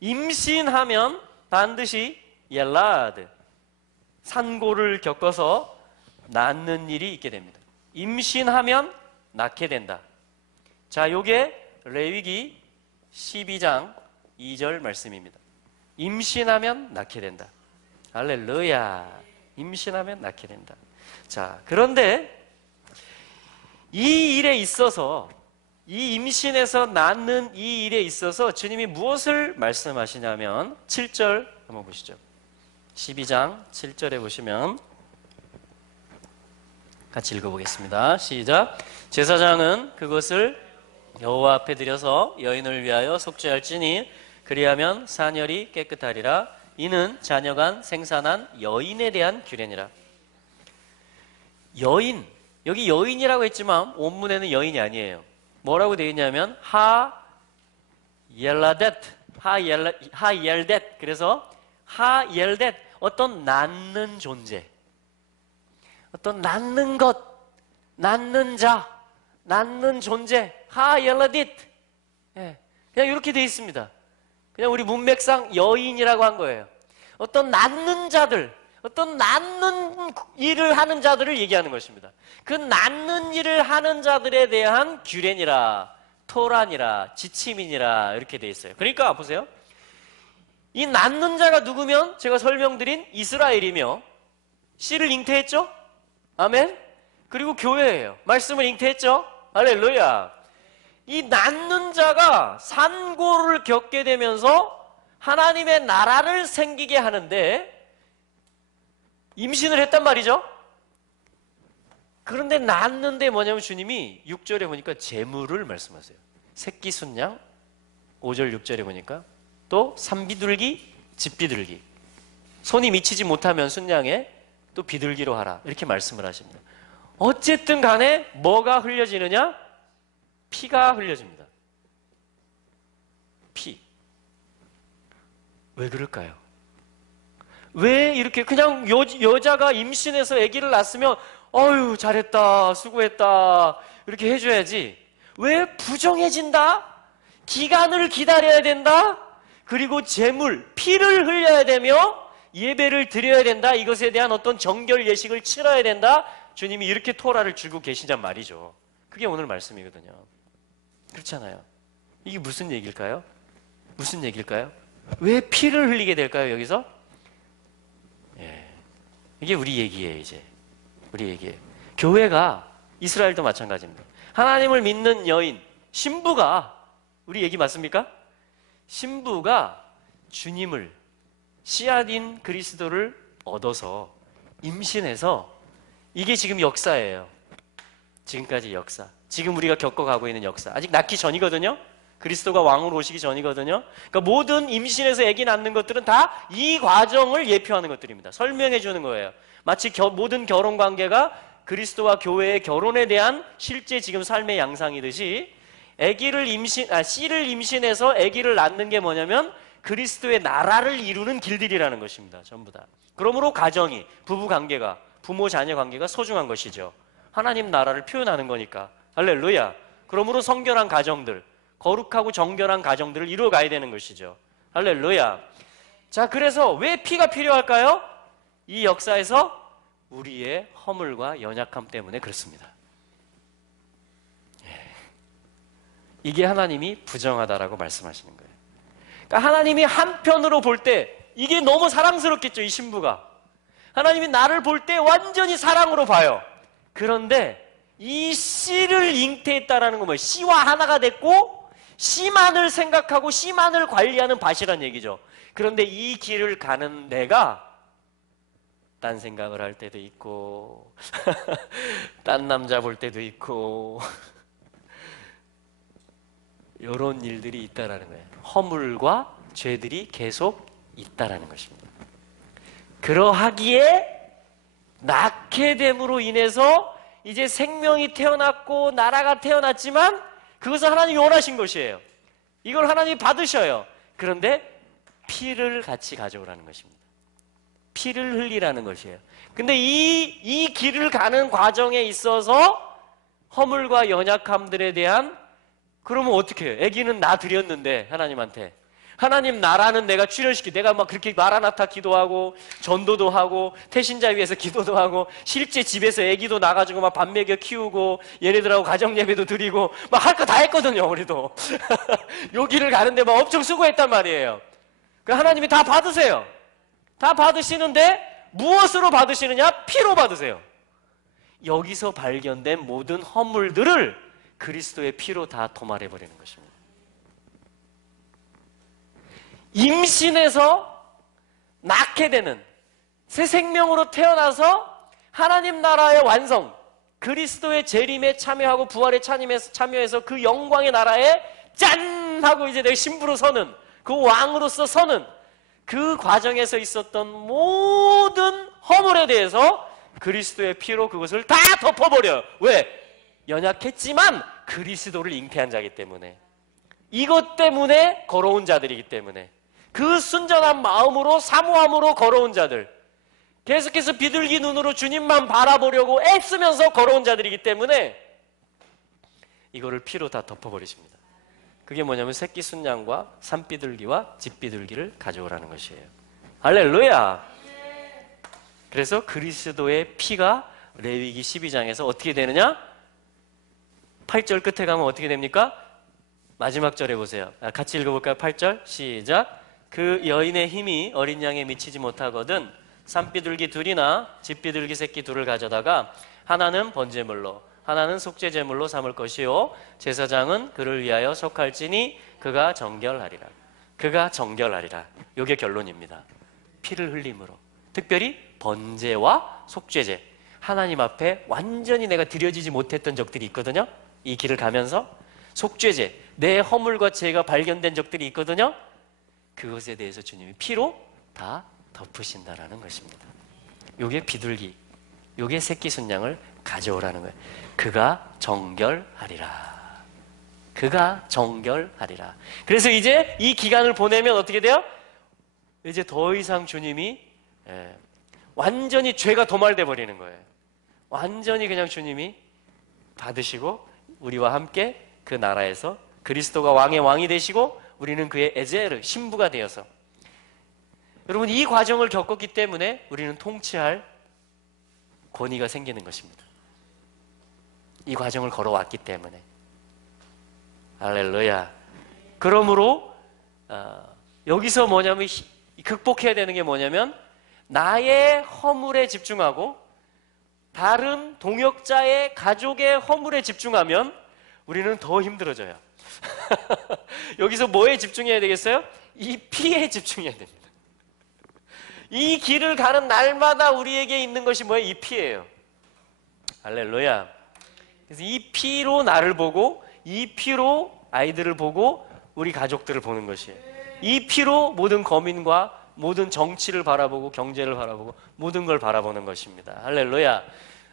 임신하면 반드시 옐라드, 산고를 겪어서 낳는 일이 있게 됩니다. 임신하면 낳게 된다. 자, 요게 레위기 12장 2절 말씀입니다. 임신하면 낳게 된다. 할렐루야. 임신하면 낳게 된다. 자, 그런데 이 일에 있어서, 이 임신해서 낳는 이 일에 있어서 주님이 무엇을 말씀하시냐면 7절 한번 보시죠. 12장 7절에 보시면 같이 읽어보겠습니다. 시작. 제사장은 그것을 여호와 앞에 드려서 여인을 위하여 속죄할지니 그리하면 사녀리 깨끗하리라. 이는 자녀간 생산한 여인에 대한 규례니라. 여인, 여기 여인이라고 했지만 원문에는 여인이 아니에요. 뭐라고 되어 있냐면 하옐라뎃, 하옐뎃. 그래서 하옐뎃, 어떤 낳는 존재, 어떤 낳는 것, 낳는 자, 낳는 존재, 하옐라딧. 그냥 이렇게 되어 있습니다. 그냥 우리 문맥상 여인이라고 한 거예요. 어떤 낳는 자들, 어떤 낳는 일을 하는 자들을 얘기하는 것입니다. 그 낳는 일을 하는 자들에 대한 규례니라, 토란이라, 지침이니라, 이렇게 되어 있어요. 그러니까 보세요. 이 낳는 자가 누구면 제가 설명드린 이스라엘이며, 씨를 잉태했죠? 아멘? 그리고 교회예요. 말씀을 잉태했죠? 할렐루야. 이 낳는 자가 산고를 겪게 되면서 하나님의 나라를 생기게 하는데 임신을 했단 말이죠. 그런데 낳는데 뭐냐면 주님이 6절에 보니까 제물을 말씀하세요. 새끼 순양, 5절 6절에 보니까 또 산비둘기, 집비둘기, 손이 미치지 못하면 순양에 또 비둘기로 하라, 이렇게 말씀을 하십니다. 어쨌든 간에 뭐가 흘려지느냐? 피가 흘려집니다. 피. 왜 그럴까요? 왜 이렇게 그냥 여자가 임신해서 아기를 낳았으면 어휴 잘했다 수고했다 이렇게 해줘야지 왜 부정해진다? 기간을 기다려야 된다? 그리고 재물, 피를 흘려야 되며 예배를 드려야 된다? 이것에 대한 어떤 정결 예식을 치러야 된다? 주님이 이렇게 토라를 주고 계시단 말이죠. 그게 오늘 말씀이거든요. 그렇잖아요. 이게 무슨 얘기일까요? 무슨 얘기일까요? 왜 피를 흘리게 될까요, 여기서? 예. 이게 우리 얘기예요, 이제. 우리 얘기예요. 교회가, 이스라엘도 마찬가지입니다. 하나님을 믿는 여인, 신부가, 우리 얘기 맞습니까? 신부가 주님을, 씨앗인 그리스도를 얻어서 임신해서 이게 지금 역사예요. 지금까지 역사. 지금 우리가 겪어가고 있는 역사. 아직 낳기 전이거든요. 그리스도가 왕으로 오시기 전이거든요. 그러니까 모든 임신해서 아기 낳는 것들은 다 이 과정을 예표하는 것들입니다. 설명해 주는 거예요. 마치 모든 결혼 관계가 그리스도와 교회의 결혼에 대한 실제 지금 삶의 양상이듯이 씨를 임신해서 아기를 낳는 게 뭐냐면 그리스도의 나라를 이루는 길들이라는 것입니다. 전부 다. 그러므로 가정이, 부부 관계가, 부모 자녀 관계가 소중한 것이죠. 하나님 나라를 표현하는 거니까. 할렐루야. 그러므로 성결한 가정들, 거룩하고 정결한 가정들을 이루어가야 되는 것이죠. 할렐루야. 자, 그래서 왜 피가 필요할까요? 이 역사에서 우리의 허물과 연약함 때문에 그렇습니다. 이게 하나님이 부정하다라고 말씀하시는 거예요. 그러니까 하나님이 한편으로 볼 때 이게 너무 사랑스럽겠죠, 이 신부가. 하나님이 나를 볼 때 완전히 사랑으로 봐요. 그런데 이 씨를 잉태했다라는 건 뭐예요? 씨와 하나가 됐고 씨만을 생각하고 씨만을 관리하는 밭이란 얘기죠. 그런데 이 길을 가는 내가 딴 생각을 할 때도 있고 딴 남자 볼 때도 있고 이런 일들이 있다라는 거예요. 허물과 죄들이 계속 있다라는 것입니다. 그러하기에 낳게 됨으로 인해서 이제 생명이 태어났고 나라가 태어났지만 그것을 하나님이 원하신 것이에요. 이걸 하나님이 받으셔요. 그런데 피를 같이 가져오라는 것입니다. 피를 흘리라는 것이에요. 근데 이 길을 가는 과정에 있어서 허물과 연약함들에 대한 그러면 어떻게 해요? 아기는 나 드렸는데 하나님한테 하나님 나라는 내가 출현시키 내가 막 그렇게 마라나타 기도하고 전도도 하고 태신자 위해서 기도도 하고 실제 집에서 아기도 나가지고 막 밥 먹여 키우고 얘네들하고 가정예배도 드리고 막 할 거 다 했거든요. 우리도 요 길을 가는데 막 엄청 수고했단 말이에요. 그 하나님이 다 받으세요. 다 받으시는데 무엇으로 받으시느냐? 피로 받으세요. 여기서 발견된 모든 허물들을 그리스도의 피로 다 도말해버리는 것입니다. 임신해서 낳게 되는 새 생명으로 태어나서 하나님 나라의 완성, 그리스도의 재림에 참여하고 부활에 참여해서 그 영광의 나라에 짠! 하고 이제 내가 신부로 서는 그 왕으로서 서는 그 과정에서 있었던 모든 허물에 대해서 그리스도의 피로 그것을 다 덮어버려요. 왜? 연약했지만 그리스도를 잉태한 자이기 때문에 이것 때문에 걸어온 자들이기 때문에 그 순전한 마음으로 사모함으로 걸어온 자들 계속해서 비둘기 눈으로 주님만 바라보려고 애쓰면서 걸어온 자들이기 때문에 이거를 피로 다 덮어버리십니다. 그게 뭐냐면 새끼 순양과 산비둘기와 집비둘기를 가져오라는 것이에요. 할렐루야. 그래서 그리스도의 피가 레위기 12장에서 어떻게 되느냐? 8절 끝에 가면 어떻게 됩니까? 마지막 절에 보세요. 같이 읽어볼까요? 8절 시작. 그 여인의 힘이 어린 양에 미치지 못하거든 산비둘기 둘이나 집비둘기 새끼 둘을 가져다가 하나는 번제물로 하나는 속죄제물로 삼을 것이요 제사장은 그를 위하여 속할지니 그가 정결하리라. 그가 정결하리라. 이게 결론입니다. 피를 흘림으로 특별히 번제와 속죄제 하나님 앞에 완전히 내가 드려지지 못했던 적들이 있거든요. 이 길을 가면서 속죄제 내 허물과 죄가 발견된 적들이 있거든요. 그것에 대해서 주님이 피로 다 덮으신다라는 것입니다. 요게 비둘기, 요게 새끼 순양을 가져오라는 거예요. 그가 정결하리라. 그가 정결하리라. 그래서 이제 이 기간을 보내면 어떻게 돼요? 이제 더 이상 주님이 예. 완전히 죄가 도말돼 버리는 거예요. 완전히 그냥 주님이 받으시고 우리와 함께 그 나라에서 그리스도가 왕의 왕이 되시고 우리는 그의 에제르 신부가 되어서, 여러분 이 과정을 겪었기 때문에 우리는 통치할 권위가 생기는 것입니다. 이 과정을 걸어왔기 때문에. 할렐루야. 그러므로 여기서 뭐냐면 극복해야 되는 게 뭐냐면 나의 허물에 집중하고 다른 동역자의 가족의 허물에 집중하면 우리는 더 힘들어져요. 여기서 뭐에 집중해야 되겠어요? 이 피에 집중해야 됩니다. 이 길을 가는 날마다 우리에게 있는 것이 뭐예요? 이 피예요. 할렐루야. 그래서 이 피로 나를 보고 이 피로 아이들을 보고 우리 가족들을 보는 것이에요. 이 피로 모든 거민과 모든 정치를 바라보고 경제를 바라보고 모든 걸 바라보는 것입니다. 할렐루야.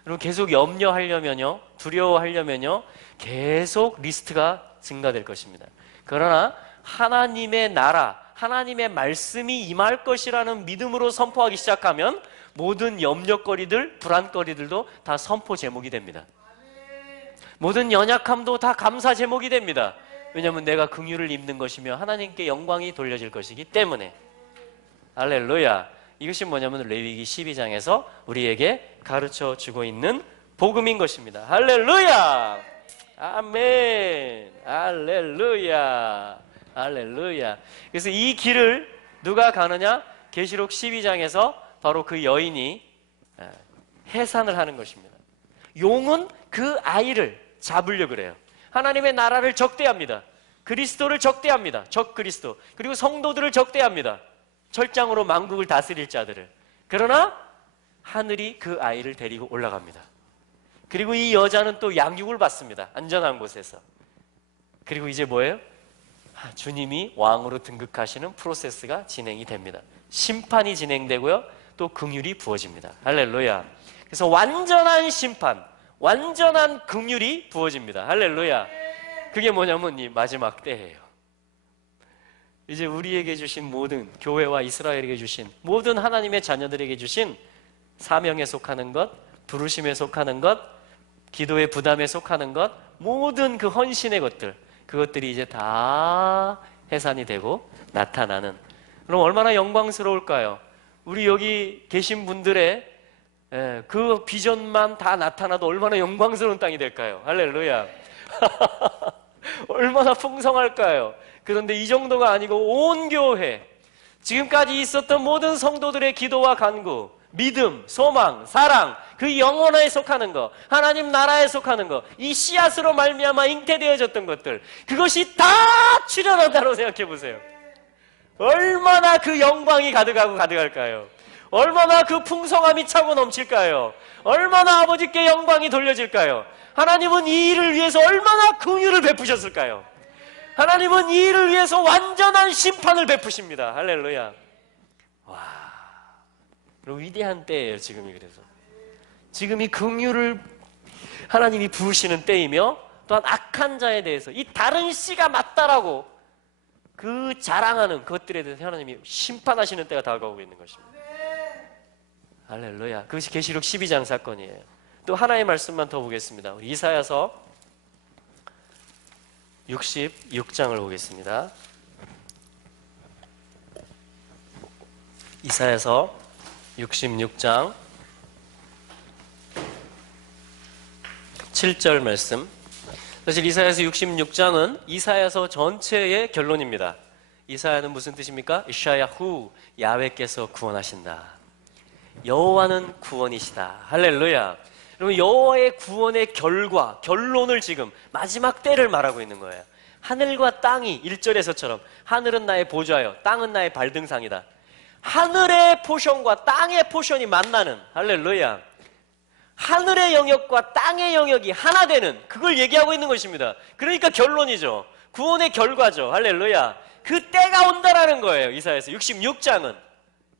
여러분 계속 염려하려면요, 두려워하려면요, 계속 리스트가 증가될 것입니다. 그러나 하나님의 나라, 하나님의 말씀이 임할 것이라는 믿음으로 선포하기 시작하면 모든 염려거리들, 불안거리들도 다 선포 제목이 됩니다. 모든 연약함도 다 감사 제목이 됩니다. 왜냐하면 내가 긍휼을 입는 것이며 하나님께 영광이 돌려질 것이기 때문에. 할렐루야. 이것이 뭐냐면 레위기 12장에서 우리에게 가르쳐 주고 있는 복음인 것입니다. 할렐루야. 아멘. 할렐루야. 할렐루야. 그래서 이 길을 누가 가느냐? 계시록 12장에서 바로 그 여인이 해산을 하는 것입니다. 용은 그 아이를 잡으려고 그래요. 하나님의 나라를 적대합니다. 그리스도를 적대합니다. 적 그리스도. 그리고 성도들을 적대합니다. 철장으로 만국을 다스릴 자들을. 그러나 하늘이 그 아이를 데리고 올라갑니다. 그리고 이 여자는 또 양육을 받습니다. 안전한 곳에서. 그리고 이제 뭐예요? 주님이 왕으로 등극하시는 프로세스가 진행이 됩니다. 심판이 진행되고요, 또 긍휼이 부어집니다. 할렐루야. 그래서 완전한 심판, 완전한 긍휼이 부어집니다. 할렐루야. 그게 뭐냐면 이 마지막 때예요. 이제 우리에게 주신 모든, 교회와 이스라엘에게 주신 모든 하나님의 자녀들에게 주신 사명에 속하는 것, 부르심에 속하는 것, 기도의 부담에 속하는 것, 모든 그 헌신의 것들, 그것들이 이제 다 해산이 되고 나타나는, 그럼 얼마나 영광스러울까요? 우리 여기 계신 분들의 그 비전만 다 나타나도 얼마나 영광스러운 땅이 될까요? 할렐루야. 얼마나 풍성할까요? 그런데 이 정도가 아니고 온 교회, 지금까지 있었던 모든 성도들의 기도와 간구, 믿음, 소망, 사랑, 그 영혼에 속하는 것, 하나님 나라에 속하는 것, 이 씨앗으로 말미암아 잉태되어졌던 것들, 그것이 다 출현한다고 생각해 보세요. 얼마나 그 영광이 가득하고 가득할까요? 얼마나 그 풍성함이 차고 넘칠까요? 얼마나 아버지께 영광이 돌려질까요? 하나님은 이 일을 위해서 얼마나 긍휼을 베푸셨을까요? 하나님은 이 일을 위해서 완전한 심판을 베푸십니다. 할렐루야. 와, 위대한 때예요 지금이. 그래서 지금이 긍휼을 하나님이 부으시는 때이며, 또한 악한 자에 대해서 이 다른 씨가 맞다라고 그 자랑하는 것들에 대해서 하나님이 심판하시는 때가 다가오고 있는 것입니다. 할렐루야. 그것이 계시록 12장 사건이에요. 또 하나의 말씀만 더 보겠습니다. 우리 이사야서 66장을 보겠습니다. 이사야서 66장 7절 말씀. 사실 이사야서 66장은 이사야서 전체의 결론입니다. 이사야는 무슨 뜻입니까? 이샤야후, 야훼께서 구원하신다. 여호와는 구원이시다. 할렐루야. 여러분, 여호와의 구원의 결과, 결론을 지금 마지막 때를 말하고 있는 거예요. 하늘과 땅이 1절에서처럼 하늘은 나의 보좌여 땅은 나의 발등상이다. 하늘의 포션과 땅의 포션이 만나는, 할렐루야, 하늘의 영역과 땅의 영역이 하나 되는, 그걸 얘기하고 있는 것입니다. 그러니까 결론이죠. 구원의 결과죠. 할렐루야. 그 때가 온다라는 거예요. 이사야서 66장은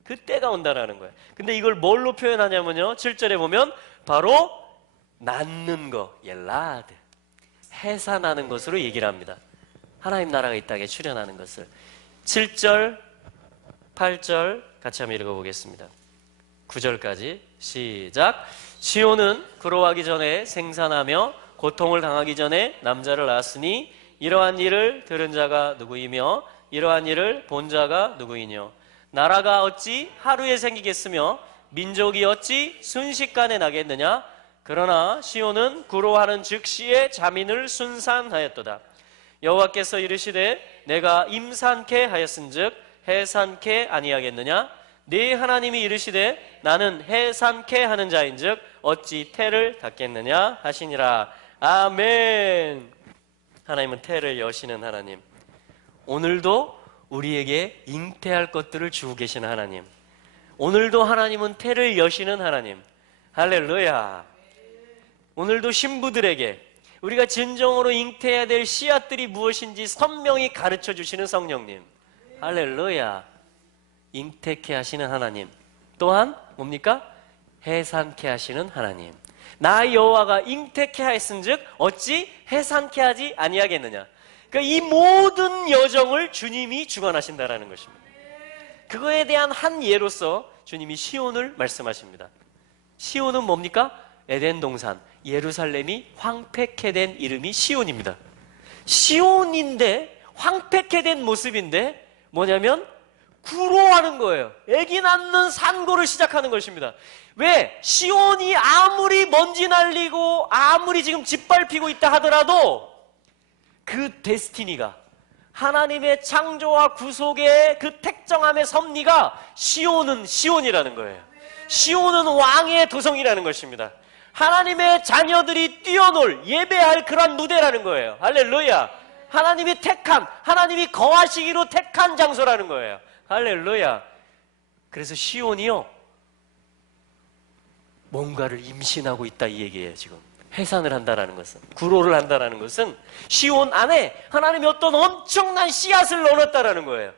그 때가 온다라는 거예요. 근데 이걸 뭘로 표현하냐면요, 7절에 보면 바로 낳는 거, 옐라드, 해산하는 것으로 얘기를 합니다. 하나님 나라가 이 땅에 출현하는 것을. 7절 8절 같이 한번 읽어보겠습니다. 9절까지 시작. 시온은 구로하기 전에 생산하며 고통을 당하기 전에 남자를 낳았으니 이러한 일을 들은 자가 누구이며 이러한 일을 본 자가 누구이뇨. 나라가 어찌 하루에 생기겠으며 민족이 어찌 순식간에 나겠느냐. 그러나 시온은 구로하는 즉시에 자민을 순산하였도다. 여호와께서 이르시되 내가 임산케 하였은즉 해산케 아니하겠느냐. 네 하나님이 이르시되 나는 해산케 하는 자인즉 어찌 태를 닫겠느냐 하시니라. 아멘. 하나님은 태를 여시는 하나님, 오늘도 우리에게 잉태할 것들을 주고 계시는 하나님, 오늘도 하나님은 태를 여시는 하나님. 할렐루야. 오늘도 신부들에게 우리가 진정으로 잉태해야 될 씨앗들이 무엇인지 선명히 가르쳐 주시는 성령님. 할렐루야. 잉태케 하시는 하나님, 또한 뭡니까? 해산케 하시는 하나님. 나 여호와가 잉태케 하였은즉 어찌 해산케 하지 아니하겠느냐. 그러니까 이 모든 여정을 주님이 주관하신다라는 것입니다. 그거에 대한 한 예로서 주님이 시온을 말씀하십니다. 시온은 뭡니까? 에덴 동산, 예루살렘이 황폐케 된 이름이 시온입니다. 시온인데 황폐케 된 모습인데 뭐냐면 구로하는 거예요. 애기 낳는 산고를 시작하는 것입니다. 왜? 시온이 아무리 먼지 날리고 아무리 지금 짓밟히고 있다 하더라도 그 데스티니가, 하나님의 창조와 구속의 그 택정함의 섭리가 시온은 시온이라는 거예요. 시온은 왕의 도성이라는 것입니다. 하나님의 자녀들이 뛰어놀, 예배할 그런 무대라는 거예요. 할렐루야. 하나님이 택한, 하나님이 거하시기로 택한 장소라는 거예요. 할렐루야. 그래서 시온이요, 뭔가를 임신하고 있다 이 얘기예요. 지금 해산을 한다라는 것은, 구로를 한다라는 것은 시온 안에 하나님이 어떤 엄청난 씨앗을 넣어놨다라는 거예요.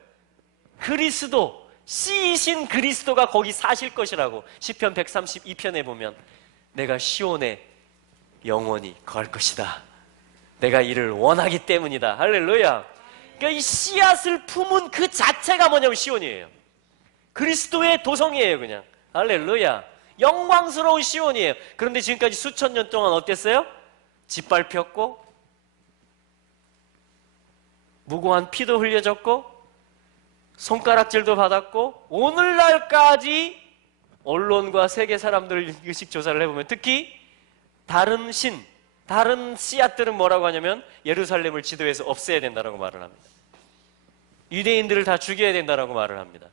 그리스도, 씨이신 그리스도가 거기 사실 것이라고 시편 132편에 보면 내가 시온에 영원히 거할 것이다. 내가 이를 원하기 때문이다. 할렐루야. 그러니까 이 씨앗을 품은 그 자체가 뭐냐면 시온이에요. 그리스도의 도성이에요. 그냥 할렐루야. 영광스러운 시온이에요. 그런데 지금까지 수천 년 동안 어땠어요? 짓밟혔고 무고한 피도 흘려졌고 손가락질도 받았고, 오늘날까지 언론과 세계 사람들 의식 조사를 해보면 특히 다른 씨앗들은 뭐라고 하냐면 예루살렘을 지도에서 없애야 된다고 말을 합니다. 유대인들을 다 죽여야 된다고 말을 합니다.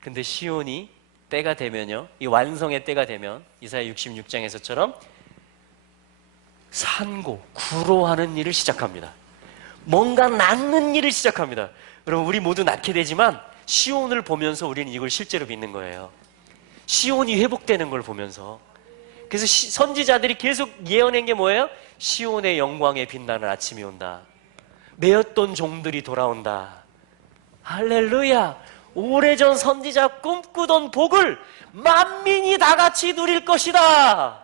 근데 시온이 때가 되면요, 이 완성의 때가 되면 이사야 66장에서처럼 산고, 구로하는 일을 시작합니다. 뭔가 낳는 일을 시작합니다. 여러분, 우리 모두 낳게 되지만 시온을 보면서 우리는 이걸 실제로 믿는 거예요. 시온이 회복되는 걸 보면서. 그래서 선지자들이 계속 예언한 게 뭐예요? 시온의 영광에 빛나는 아침이 온다. 매었던 종들이 돌아온다. 할렐루야. 오래전 선지자 꿈꾸던 복을 만민이 다 같이 누릴 것이다.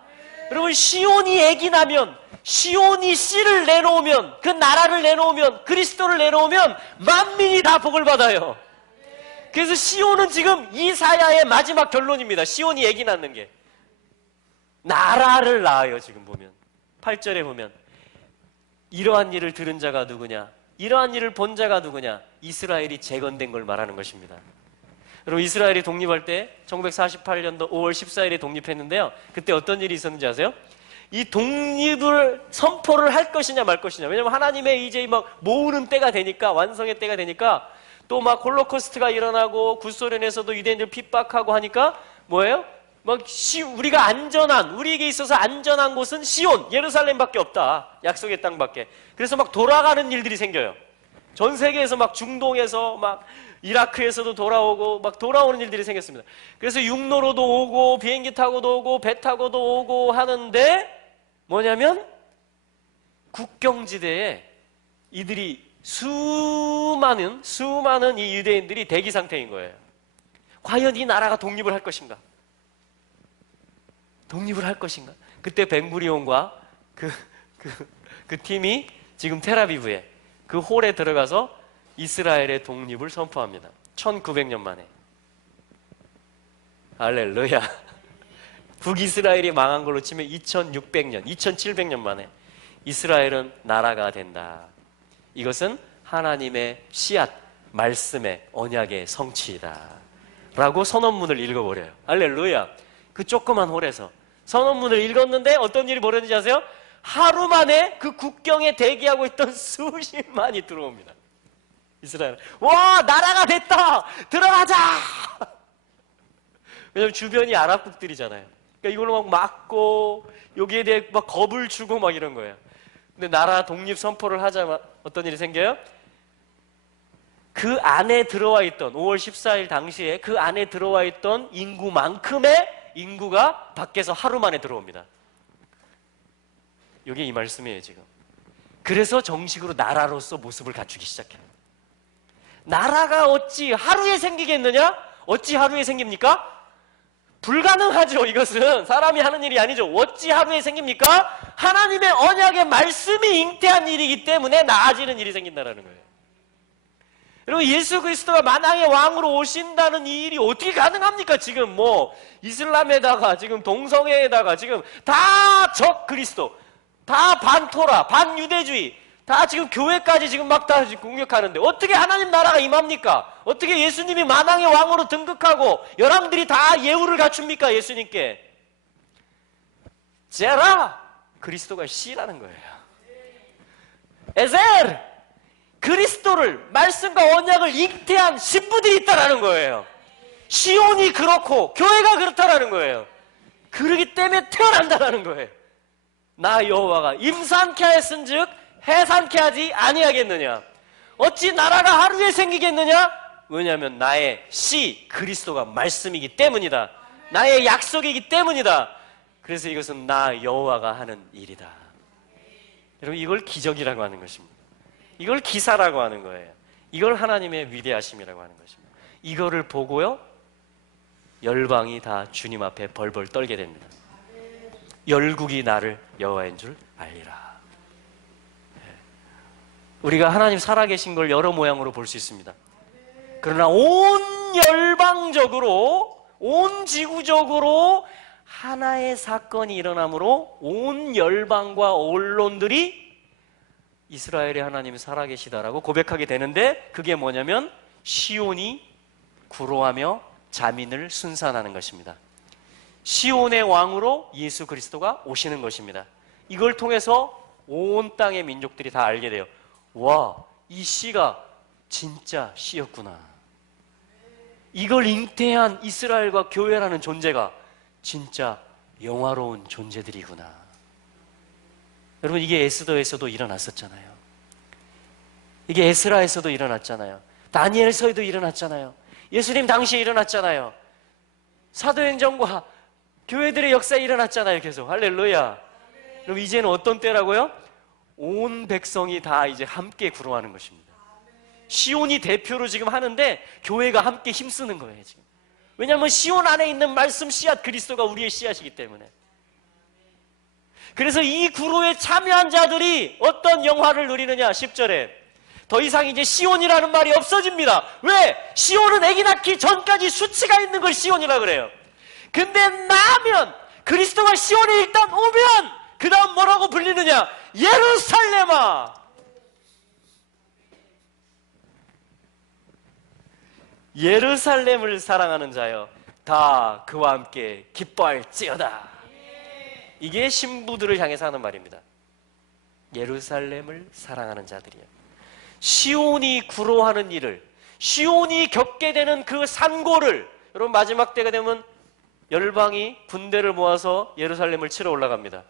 여러분, 시온이 애기 나면, 시온이 씨를 내놓으면, 그 나라를 내놓으면, 그리스도를 내놓으면 만민이 다 복을 받아요. 그래서 시온은 지금 이사야의 마지막 결론입니다. 시온이 애기 낳는 게 나라를 낳아요. 지금 보면 8절에 보면 이러한 일을 들은 자가 누구냐, 이러한 일을 본 자가 누구냐. 이스라엘이 재건된 걸 말하는 것입니다. 여러분, 이스라엘이 독립할 때 1948년도 5월 14일에 독립했는데요, 그때 어떤 일이 있었는지 아세요? 이 독립을 선포를 할 것이냐 말 것이냐. 왜냐하면 하나님의 이제 막 모으는 때가 되니까, 완성의 때가 되니까, 또 막 홀로코스트가 일어나고 구소련에서도 유대인들 핍박하고 하니까 뭐예요? 막 우리가 안전한, 우리에게 있어서 안전한 곳은 시온, 예루살렘밖에 없다. 약속의 땅밖에. 그래서 막 돌아가는 일들이 생겨요. 전 세계에서 막 중동에서 막 이라크에서도 돌아오고 막 돌아오는 일들이 생겼습니다. 그래서 육로로도 오고 비행기 타고도 오고 배 타고도 오고 하는데 뭐냐면 국경지대에 이들이 수많은 이 유대인들이 대기 상태인 거예요. 과연 이 나라가 독립을 할 것인가? 독립을 할 것인가? 그때 벤구리온과 그 팀이 지금 텔아비브에 그 홀에 들어가서 이스라엘의 독립을 선포합니다. 1900년 만에. 할렐루야. 북이스라엘이 망한 걸로 치면 2600년, 2700년 만에 이스라엘은 나라가 된다. 이것은 하나님의 씨앗, 말씀의 언약의 성취이다 라고 선언문을 읽어버려요. 할렐루야. 그 조그만 홀에서 선언문을 읽었는데 어떤 일이 벌어지는지 아세요? 하루 만에 그 국경에 대기하고 있던 수십만이 들어옵니다. 이스라엘, 와, 나라가 됐다! 들어가자! 왜냐면 주변이 아랍국들이잖아요. 그러니까 이걸로 막 막고 여기에 대해 막 겁을 주고 막 이런 거예요. 근데 나라 독립 선포를 하자마자 어떤 일이 생겨요? 그 안에 들어와 있던 5월 14일 당시에 그 안에 들어와 있던 인구만큼의 인구가 밖에서 하루 만에 들어옵니다. 이게 이 말씀이에요, 지금. 그래서 정식으로 나라로서 모습을 갖추기 시작해요. 나라가 어찌 하루에 생기겠느냐? 어찌 하루에 생깁니까? 불가능하죠. 이것은 사람이 하는 일이 아니죠. 어찌 하루에 생깁니까? 하나님의 언약의 말씀이 잉태한 일이기 때문에 나아지는 일이 생긴다는 거예요. 여러분, 예수 그리스도가 만왕의 왕으로 오신다는 이 일이 어떻게 가능합니까? 지금 뭐 이슬람에다가 지금 동성애에다가 지금 다 적 그리스도, 다 반토라, 반유대주의, 다 지금 교회까지 지금 막 다 공격하는데 어떻게 하나님 나라가 임합니까? 어떻게 예수님이 만왕의 왕으로 등극하고 열왕들이 다 예우를 갖춥니까? 예수님께. 제라, 그리스도가 씨라는 거예요. 에셀, 그리스도를, 말씀과 언약을 잉태한 신부들이 있다라는 거예요. 시온이 그렇고 교회가 그렇다라는 거예요. 그러기 때문에 태어난다라는 거예요. 나 여호와가 임산케 하였은즉 해산케 하지 아니하겠느냐. 어찌 나라가 하루에 생기겠느냐? 왜냐하면 나의 씨 그리스도가 말씀이기 때문이다. 나의 약속이기 때문이다. 그래서 이것은 나 여호와가 하는 일이다. 여러분, 이걸 기적이라고 하는 것입니다. 이걸 기사라고 하는 거예요. 이걸 하나님의 위대하심이라고 하는 것입니다. 이거를 보고요, 열방이 다 주님 앞에 벌벌 떨게 됩니다. 열국이 나를 여호와인 줄 알리라. 우리가 하나님 살아계신 걸 여러 모양으로 볼 수 있습니다. 그러나 온 열방적으로, 온 지구적으로 하나의 사건이 일어나므로 온 열방과 언론들이 이스라엘의 하나님이 살아계시다라고 고백하게 되는데, 그게 뭐냐면 시온이 구로하며 자민을 순산하는 것입니다. 시온의 왕으로 예수 그리스도가 오시는 것입니다. 이걸 통해서 온 땅의 민족들이 다 알게 돼요. 와, 이 씨가 진짜 씨였구나. 이걸 잉태한 이스라엘과 교회라는 존재가 진짜 영화로운 존재들이구나. 여러분, 이게 에스더에서도 일어났었잖아요. 이게 에스라에서도 일어났잖아요. 다니엘서에도 일어났잖아요. 예수님 당시에 일어났잖아요. 사도행전과 교회들의 역사에 일어났잖아요. 계속. 할렐루야. 그럼 이제는 어떤 때라고요? 온 백성이 다 이제 함께 구로하는 것입니다. 시온이 대표로 지금 하는데 교회가 함께 힘쓰는 거예요, 지금. 왜냐하면 시온 안에 있는 말씀 씨앗 그리스도가 우리의 씨앗이기 때문에. 그래서 이 구로에 참여한 자들이 어떤 영화를 누리느냐? 10절에 더 이상 이제 시온이라는 말이 없어집니다. 왜? 시온은 아기 낳기 전까지 수치가 있는 걸 시온이라 그래요. 근데 나면, 그리스도가 시온에 일단 오면 그 다음 뭐라고 불리느냐? 예루살렘아! 예루살렘을 사랑하는 자여, 다 그와 함께 기뻐할지어다. 이게 신부들을 향해서 하는 말입니다. 예루살렘을 사랑하는 자들이요. 시온이 구로하는 일을, 시온이 겪게 되는 그 산고를, 여러분, 마지막 때가 되면 열방이 군대를 모아서 예루살렘을 치러 올라갑니다.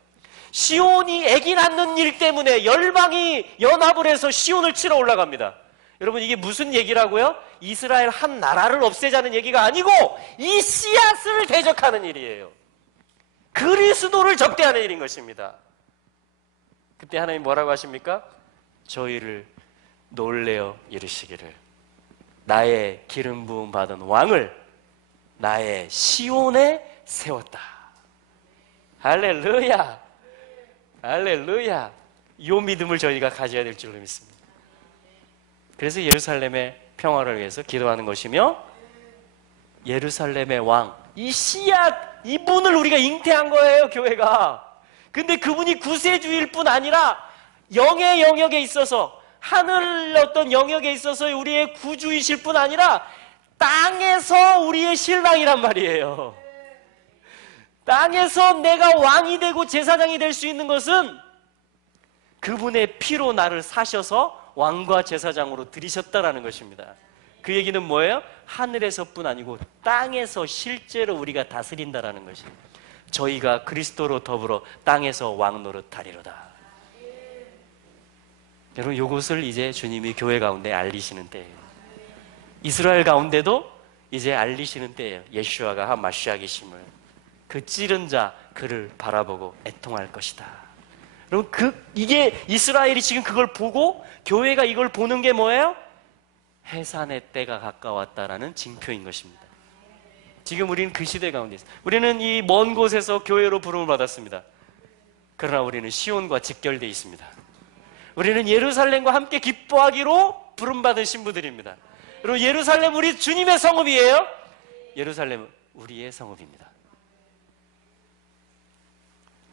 시온이 아기 낳는 일 때문에 열방이 연합을 해서 시온을 치러 올라갑니다. 여러분, 이게 무슨 얘기라고요? 이스라엘 한 나라를 없애자는 얘기가 아니고 이 씨앗을 대적하는 일이에요. 그리스도를 적대하는 일인 것입니다. 그때 하나님 뭐라고 하십니까? 저희를 놀래어 이르시기를, 나의 기름 부음 받은 왕을 나의 시온에 세웠다. 할렐루야, 할렐루야. 이 믿음을 저희가 가져야 될 줄로 믿습니다. 그래서 예루살렘의 평화를 위해서 기도하는 것이며, 예루살렘의 왕, 이 씨앗, 이분을 우리가 잉태한 거예요, 교회가. 근데 그분이 구세주일 뿐 아니라 영의 영역에 있어서, 하늘 어떤 영역에 있어서 우리의 구주이실 뿐 아니라 땅에서 우리의 신랑이란 말이에요. 땅에서 내가 왕이 되고 제사장이 될 수 있는 것은 그분의 피로 나를 사셔서 왕과 제사장으로 들이셨다라는 것입니다. 그 얘기는 뭐예요? 하늘에서뿐 아니고 땅에서 실제로 우리가 다스린다라는 것입니다. 저희가 그리스도로 더불어 땅에서 왕 노릇하리로다. 여러분, 이것을 이제 주님이 교회 가운데 알리시는 때예요. 이스라엘 가운데도 이제 알리시는 때예요. 예수아가 한 마시아기심을. 그 찌른 자 그를 바라보고 애통할 것이다. 여러분, 이게 이스라엘이 지금 그걸 보고 교회가 이걸 보는 게 뭐예요? 해산의 때가 가까웠다라는 징표인 것입니다. 지금 우리는 그 시대 가운데 있습니다. 우리는 이 먼 곳에서 교회로 부름을 받았습니다. 그러나 우리는 시온과 직결되어 있습니다. 우리는 예루살렘과 함께 기뻐하기로 부름받은 신부들입니다. 여러분, 예루살렘 우리 주님의 성읍이에요. 예루살렘은 우리의 성읍입니다.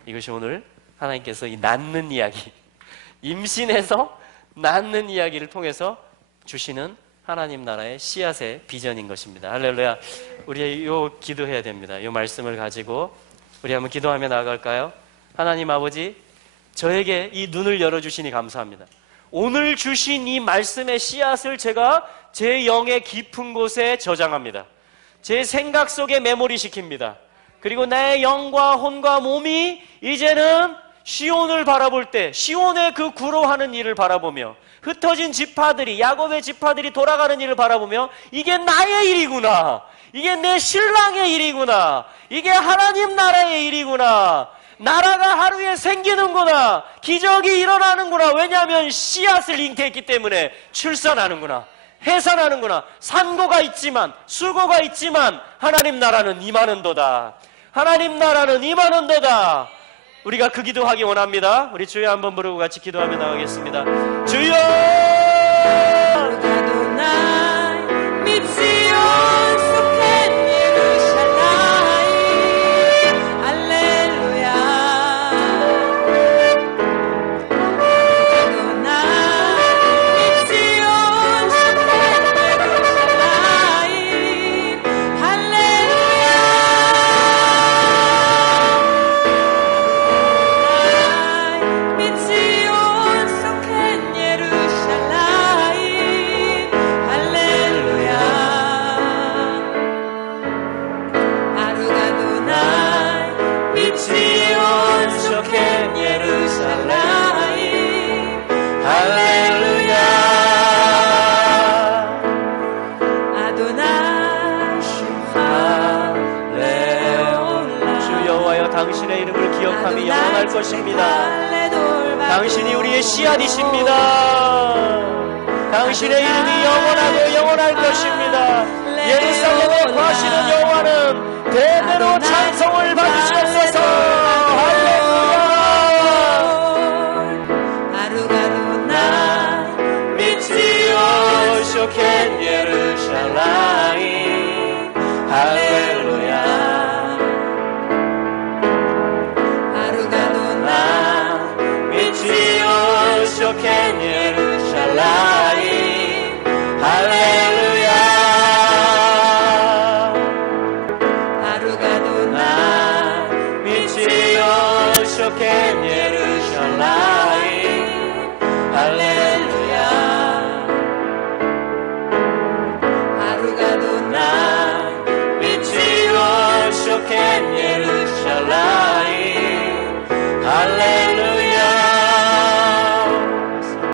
이것이 오늘 하나님께서 이 낳는 이야기, 임신해서 낳는 이야기를 통해서 주시는 하나님 나라의 씨앗의 비전인 것입니다. 할렐루야. 우리 요 기도해야 됩니다. 이 말씀을 가지고 우리 한번 기도하며 나아갈까요? 하나님 아버지, 저에게 이 눈을 열어주시니 감사합니다. 오늘 주신 이 말씀의 씨앗을 제가 제 영의 깊은 곳에 저장합니다. 제 생각 속에 메모리 시킵니다. 그리고 내 영과 혼과 몸이 이제는 시온을 바라볼 때, 시온의 그 구로하는 일을 바라보며, 흩어진 지파들이, 야곱의 지파들이 돌아가는 일을 바라보며, 이게 나의 일이구나, 이게 내 신랑의 일이구나, 이게 하나님 나라의 일이구나, 나라가 하루에 생기는구나, 기적이 일어나는구나. 왜냐하면 씨앗을 잉태했기 때문에 출산하는구나, 해산하는구나. 산고가 있지만, 수고가 있지만 하나님 나라는 임하는도다. 하나님 나라는 임하는도다. 우리가 그 기도하기 원합니다. 우리 주여 한번 부르고 같이 기도하며 나가겠습니다. 주여! 당신의 이름을 기억함이 영원할 것입니다. 당신이 우리의 씨앗이십니다. 당신의 이름이 영원하고 영원할 것입니다. 예루살렘에 거하시는